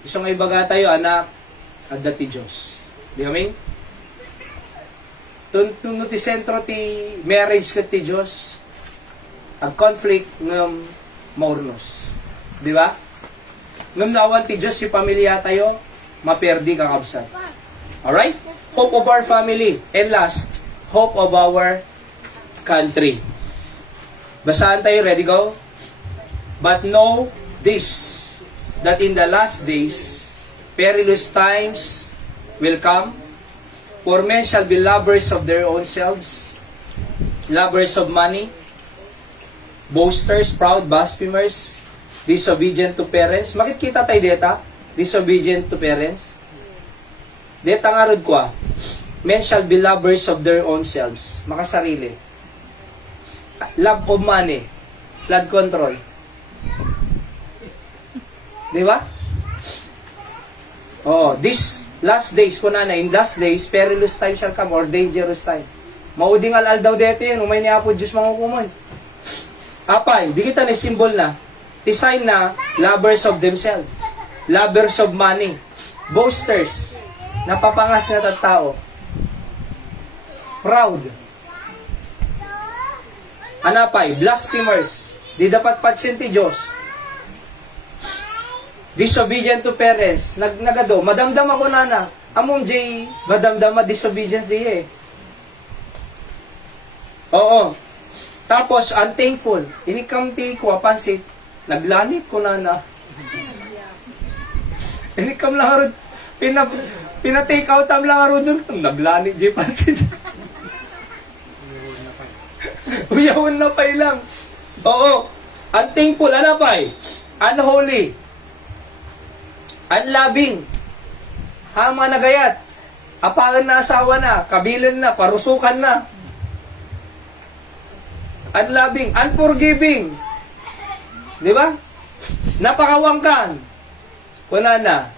Gusto nga ibaga tayo, anak, at dati Diyos. Di amin? Tunod ti sentro ti marriage kat ti Diyos, ang conflict ng maurnos. Di ba? Ngam naawan ti Diyos si pamilya tayo, maperdi kakabsat. Alright? Hope of our family. And last, hope of our country. Basahan tayo, ready go? But know this, that in the last days, perilous times will come, for men shall be lovers of their own selves, lovers of money, boasters, proud, blasphemers, disobedient to parents. Makikita tayo deta, disobedient to parents. Deta nga rod ko men shall be lovers of their own selves, makasarili. Love of money, blood control. Di ba? Oh, this last days, kunana, in last days, perilous time shall come, or dangerous time. Mauding alal daw dito yun, umay niya po Diyos mangukuman. Apay, di kita na symbol na, design na, lovers of themselves, lovers of money, boasters, napapangas na tao, proud, anapay, blasphemers, di dapat patsin ti Diyos, disobedient to parents, nagado, madamdam ako nana, among jay, madamdam disobedience di eh. Oo. Tapos, unthankful, inikam ti ko, pansit, naglanit ko nana. Inikam lang harod, pina-take out am lang harod nun, naglanit jay pansit. Uyawon na pay lang. Oo. Unthankful, ano pay? Unholy. Unloving. Hama na gayat. Apagan na asawa na. Kabilan na. Parusukan na. Unloving. Unforgiving. Di ba? Napakawangkan. Kunana.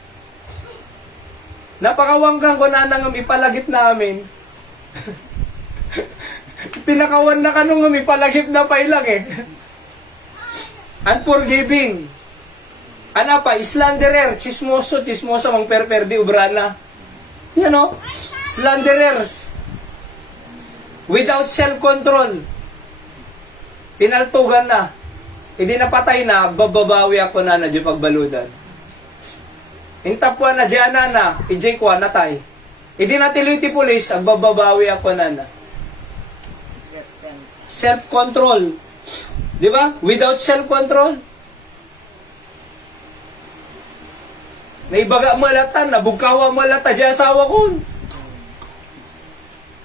Napakawangkan kunana ng ipalagip namin. Pinakawan na kanong ng ipalagip na pailang eh. Unforgiving. Ano pa? Slanderer. Chismoso mang perperdi ubrana. Yan o. Slanderers. Without self-control. Pinaltugan na. Hindi napatay na, bababawi ako na di pagbaludan. Intapwa na, di anana, ijay kwa natay. Hindi natiloy ti pulis, ang bababawi ako na. Self-control. Di ba? Without self-control. Naibaga malatan, nabugkawa malata di asawa ko.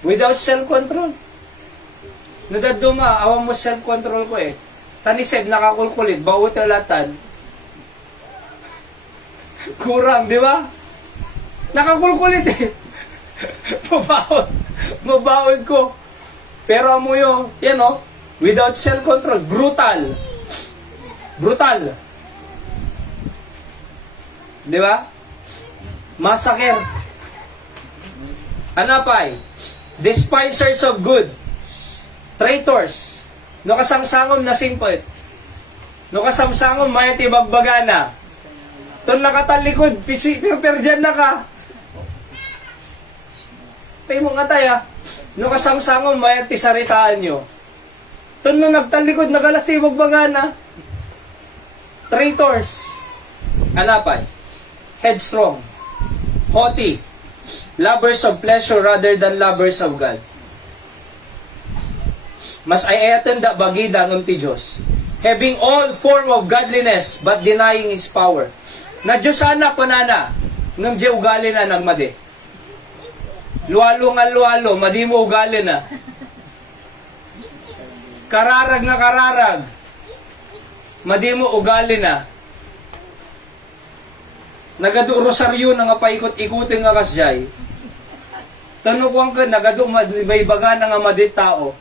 Without self-control. Nadado nga, awang mo self-control ko eh. Taniseb, nakakulkulit, bawat alatan. Kurang, di ba? Nakakulkulit eh. Mabawid ko. Pero amo yung, yan o, without self-control, brutal. Brutal. Di ba? Massacre. Anapay? Despisers of good. Traitors. No kasamsangom na simpet. No kasamsangom mayat ibagbagana. Ton nakatalikod, pero dyan na ka. Pay mo nga tayo. No kasamsangom mayat tisaritaan nyo. Ton na nagtalikod, nagalasibog bagana. Traitors. Anapay? Headstrong. Haughty. Lovers of pleasure rather than lovers of God. Mas ayatan da bagida ng ti Diyos. Having all form of godliness but denying His power. Na Diyos anak ko nana, ng Diyo ugali na nagmadi. Luwalo nga luwalo, madi mo ugali na. Kararag na kararag, madi mo ugali na. Nagado rosaryo na nga paikot-ikutin nga kasyay. Tanong ko ang ka, nagado may baga na nga madi tao.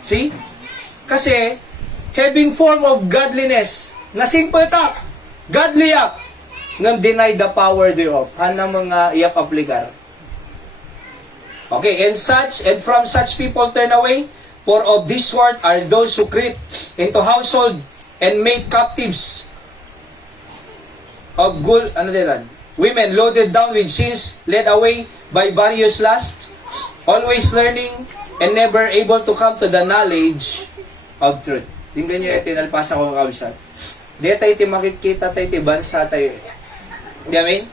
See? Kasi, having form of godliness, na simple tak, godly yak, ngam deny the power thereof. Hanang mga iyap aplikar. Okay, and from such people turn away, for of this sort are those who creep into household and make captives of women loaded down with sins, led away by various lusts, always learning, and never able to come to the knowledge of truth. Tingnan nyo yung tinalpasa ko kausap. Di tayo makikita tayo, bansa tayo. Di amin?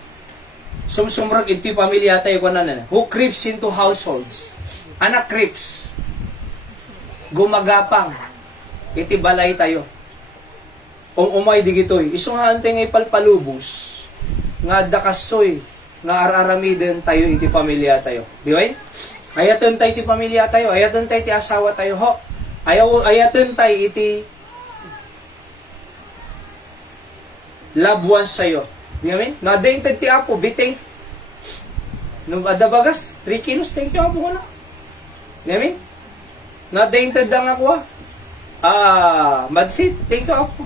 Sumsumrag ito yung pamilya tayo ko na. Who creeps into households? Anak creeps. Gumagapang. Iti balay tayo. Umay di gitoy. Isungan tayo ngay palpalubos. Nga dakasoy. Nga araramiden tayo iti pamilya tayo. Di ba? Ayaton tayo iti pamilya tayo. Ayaton tayo iti asawa tayo. Ho. Ayaton tayo iti loved ones sa'yo. Di ba? Nadaintad ti Apo. Be thankful. Nung adabagas, 3 kilos, thank you Apo ko na. Di ba? Nadaintad ang ako. Madsit, thank you Apo.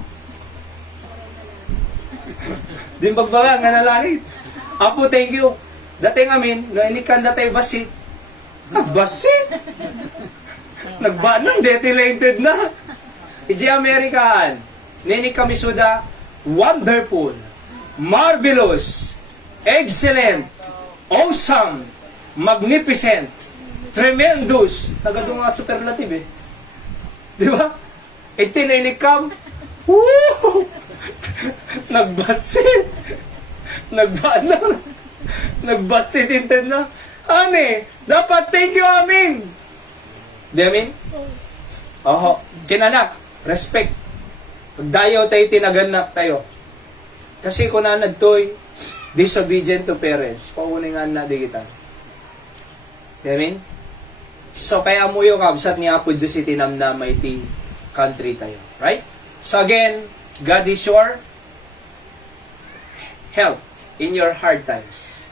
Din bagbaga nga nalanit. Apo, thank you. Dating amin, na inikan datay basit. Nagbasit. Nagbanang detilated na. Iji Amerikaan. Nini kami suda, wonderful, marvelous, excellent, awesome, magnificent, tremendous. Nagadong nga superlative eh. Di ba? Iti na inikam. Woo! Nagbasit. Nagbanang. Nagbasit inted na. Ani, dapat thank you amin. Di amin? Oho. Kinanak, respect. Pagdayaw tayo, tinaganak tayo. Kasi kung nanadtoy, disobedient to parents, pauningan na di kita. Di amin? So, kaya mo yung kabsat ni Apo Diyos itinamnamay ti country tayo. Right? So again, God is your help in your hard times.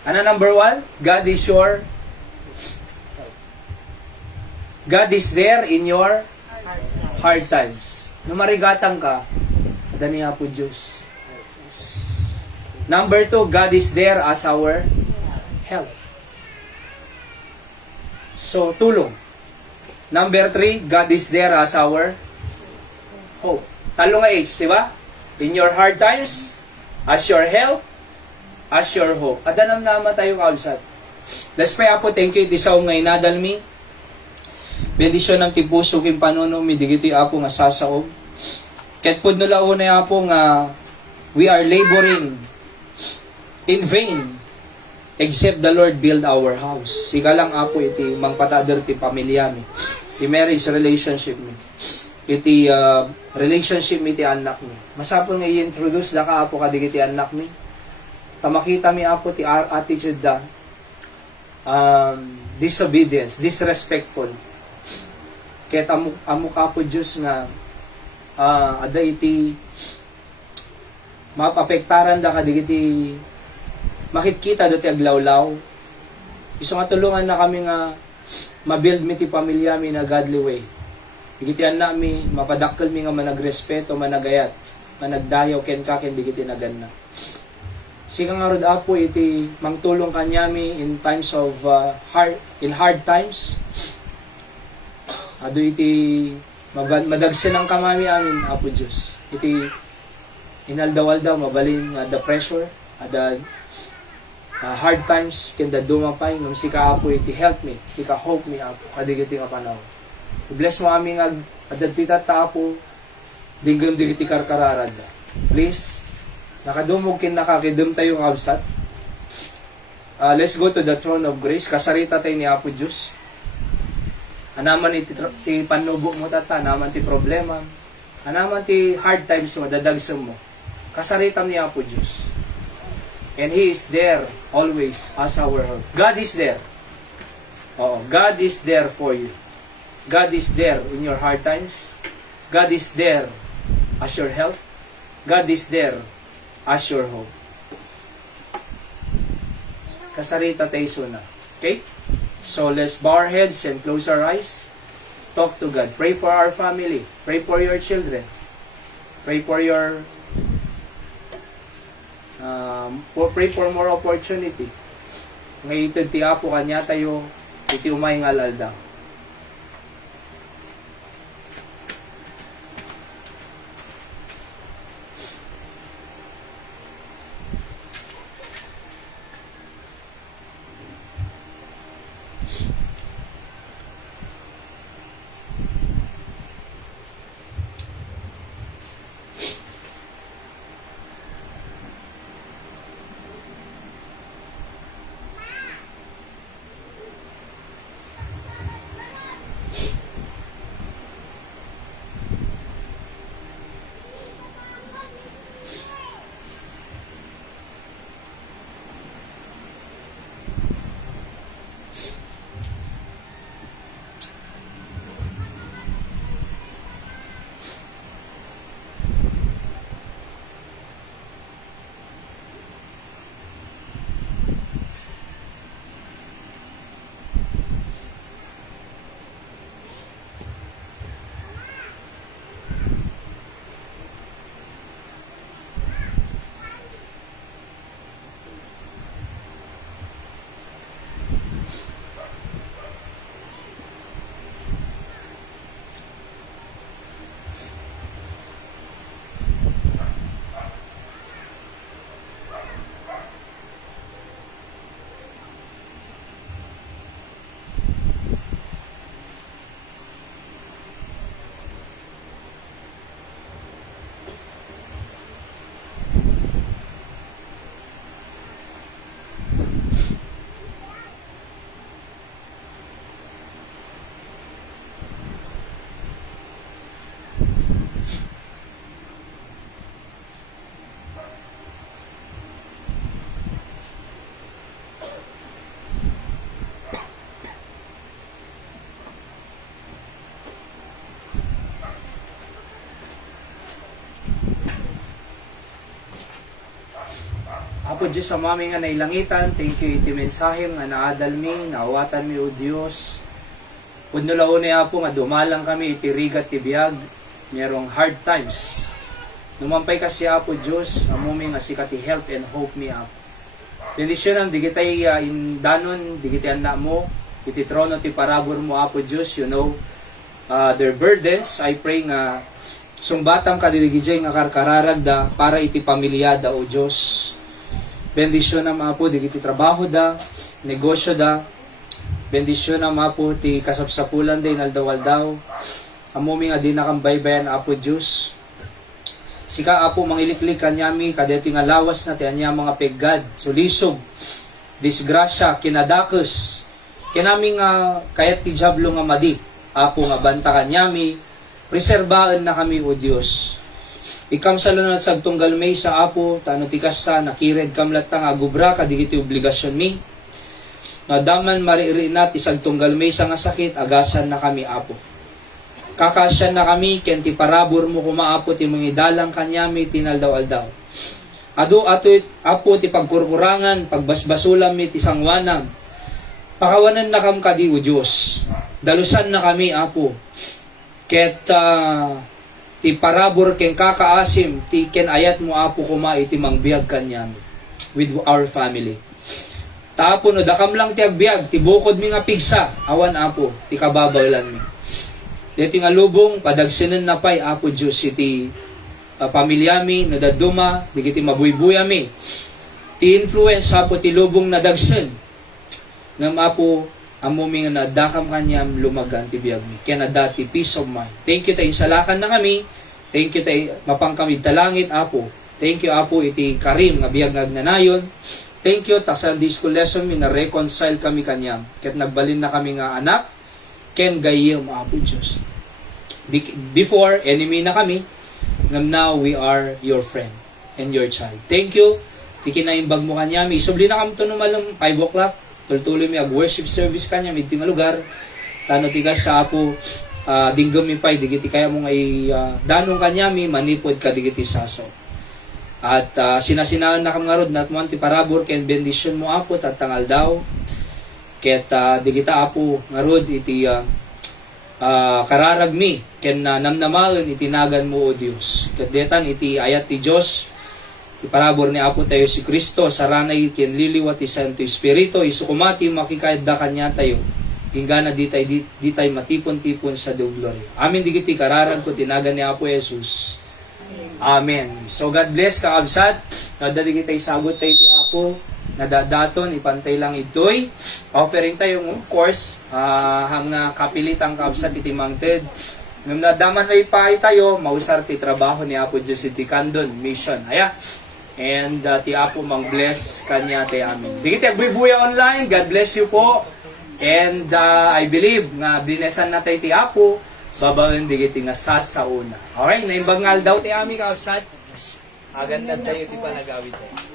Ano number 1? God is your God is there in your hard times. Nung marigatang ka, dani po Diyos. Number 2, God is there as our help. So, tulong. Number 3, God is there as our hope. Talo nga H, di ba? In your hard times, as your help, as your hope. Adanam nama tayo kausap. Let's pray Apo, thank you. Itisaw nga inadalmi. Bendisyon ng tipuso kim panuno mi digito'y Apo nga sasaob. Ket pud no launay Apo nga we are laboring in vain except the Lord build our house. Siga lang Apo iti mangpatader ti pamilya mi. Ti marriage relationship mi. Iti relationship mi ti anak mi. Masapol nga i-introduce da ka Apo kadigiti anak mi. Tamakita mi Apo ti attitude da disobedience, disrespectful. Kaya amuk Apo Diyos nga ada iti mapapektaran da ka digiti makikita dati aglawlaw. Iso nga tulungan na kami nga mabuild mi ti pamilya mi na godly way. Digitian na mi mapadakkel mi nga managrespeto, managayat, managdayaw ken ka ken digiti naganna. Sika nga rod apo iti mangtulong kanyami in times of hard times. Ado iti madagsen ang kamami amin apo Dios. Iti inaldaw-aldaw mabalin the pressure the hard times ken the dumapay ngam sika apo iti help me, sika hope me apo kadigiti nga panahon. Bless mo aming adadti ta apo digam digiti karkararad. Please nakadumog kin nakakidum tayo ng absat. Let's go to the throne of grace. Kasarita tayo ni Apo Diyos. Anaman ti panubo mo tata, anaman ti problema, anaman ti hard times mo, dadagsam mo. Kasarita ni Apo Diyos. And He is there always as our help. God is there. Oo, God is there for you. God is there in your hard times. God is there as your help. God is there as your hope. Kasarita tayo suna. Okay? So let's bow our heads and close our eyes. Talk to God. Pray for our family. Pray for your children. Pray for your pray for more opportunity. Ngayon ito ti apo kanya tayo iti umay nga lalda. Apo Diyos sa mami nga nailangitan, thank you iti mensahe nga naadal mi, naawatan mi o Diyos. Pudno launay apo nga dumalang kami iti rigat ti biyag, merong hard times. Numampay kasi apo Diyos, amumi nga sikati help and hope mi apo. Bendisyon ang digitay indanon, digitay anak mo, iti trono ti parabor mo apo Diyos, you know, their burdens. I pray nga sumbatam ka diligijay nga karkararag da para iti pamilya da o Diyos. Bendisyon na mga po, di kiti trabaho da, negosyo da. Bendisyon na mga po, ti kasapsapulan da, inaldawaldaw. Amumi nga di nakambaybayan, Apo Diyos. Sika, Apo, mangiliklik kanyami, kadeti nga lawas na ti anya mga peggad, sulisog, disgrasya, kinadakos. Kinami nga, kayat ti jablo nga madi, Apo nga banta kanyami, preserbaan na kami, O Diyos. Ikam sa lunod sa tunggal may sa apo, tano tikas sa nakired kamlat nga gubra, kadigiti obligasyon mi. Nadaman mariri nat isag tunggal may sa nga sakit, agasan na kami apo. Kakasyan na kami, ken ti parabor mo kumaapo ti mga dalang kanyami, tinaldaw-aldaw. adu ato apo ti pagkurkurangan, pagbasbasulam mi ti sangwanam. Pakawanan na kam kadi o Diyos. Dalusan na kami, Apo. Ket ti parabor ken kakaasim, ti ken ayat mo, Apo, kuma iti mangbiag kanyam with our family. Tapo no, dakam lang ti agbiag, ti bukod mi nga pigsa, awan, Apo, ti kababawlan mi. Dito nga lubong, padagsinan na pay, Apo Diyos, iti pamilyami, nadaduma, di kiti mabuybuyami. Ti influence, Apo, ti lubong nadagsen, ngam Apo, amumi nga nadakam kanyam lumagan ti biyag mi. Kaya na dati peace of mind. Thank you tayo salakan na kami. Thank you tayo mapangkamid talangit, Apo. Thank you, Apo, iti karim nga biyag nagnanayon. Thank you, ta sa school lesson mi na reconcile kami kanyam. Ket nagbalin na kami nga anak. Ken gayem, Apo Diyos. Before, enemy na kami. Ngam now, we are your friend and your child. Thank you. Tikinaimbag mo kanyam. Isubli na kami ito numalong 5 o'clock. Tuloy mi ag-worship service kanya, may nga lugar. Tano tigas sa Apo, dinggam mi pay, digiti kaya mo ngay danong kanya mi, manipod ka digiti saso. At sinasinaan na kam nga rod, nat mo ti parabor, ken bendisyon mo Apo, tatangal daw. Ket digita Apo, nga rod, iti kararag mi, ken namnamaon, itinagan mo o Diyos. Ket detan, iti ayat ti Diyos, iparabor ni Apo tayo si Kristo, saranay ken liliwat ti Santo Espiritu, isukumati makikayda kanya tayo, hinggana di tayo matipon-tipon sa Deo Glory. Amin digiti kararan ko, tinagan ni Apo Jesus. Amen. So God bless ka absat, nadadigi tayo sagot tayo ti Apo, nadadaton, ipantay lang ito'y, offering tayo ng course, hang kapilitang kaabsat iti mangted, nung nadaman may paay tayo, mausar ti trabaho ni Apo Diyos iti Kandon Mission. Aya, and ti Apo mang bless kanya te amin. Di kita buya online, God bless you po. And I believe nga binesan na tayo ti Apo, babawin di kita nga sasauna. Okay, naimbangal daw ti amin kausat. Aganda tayo ti panagawid tayo.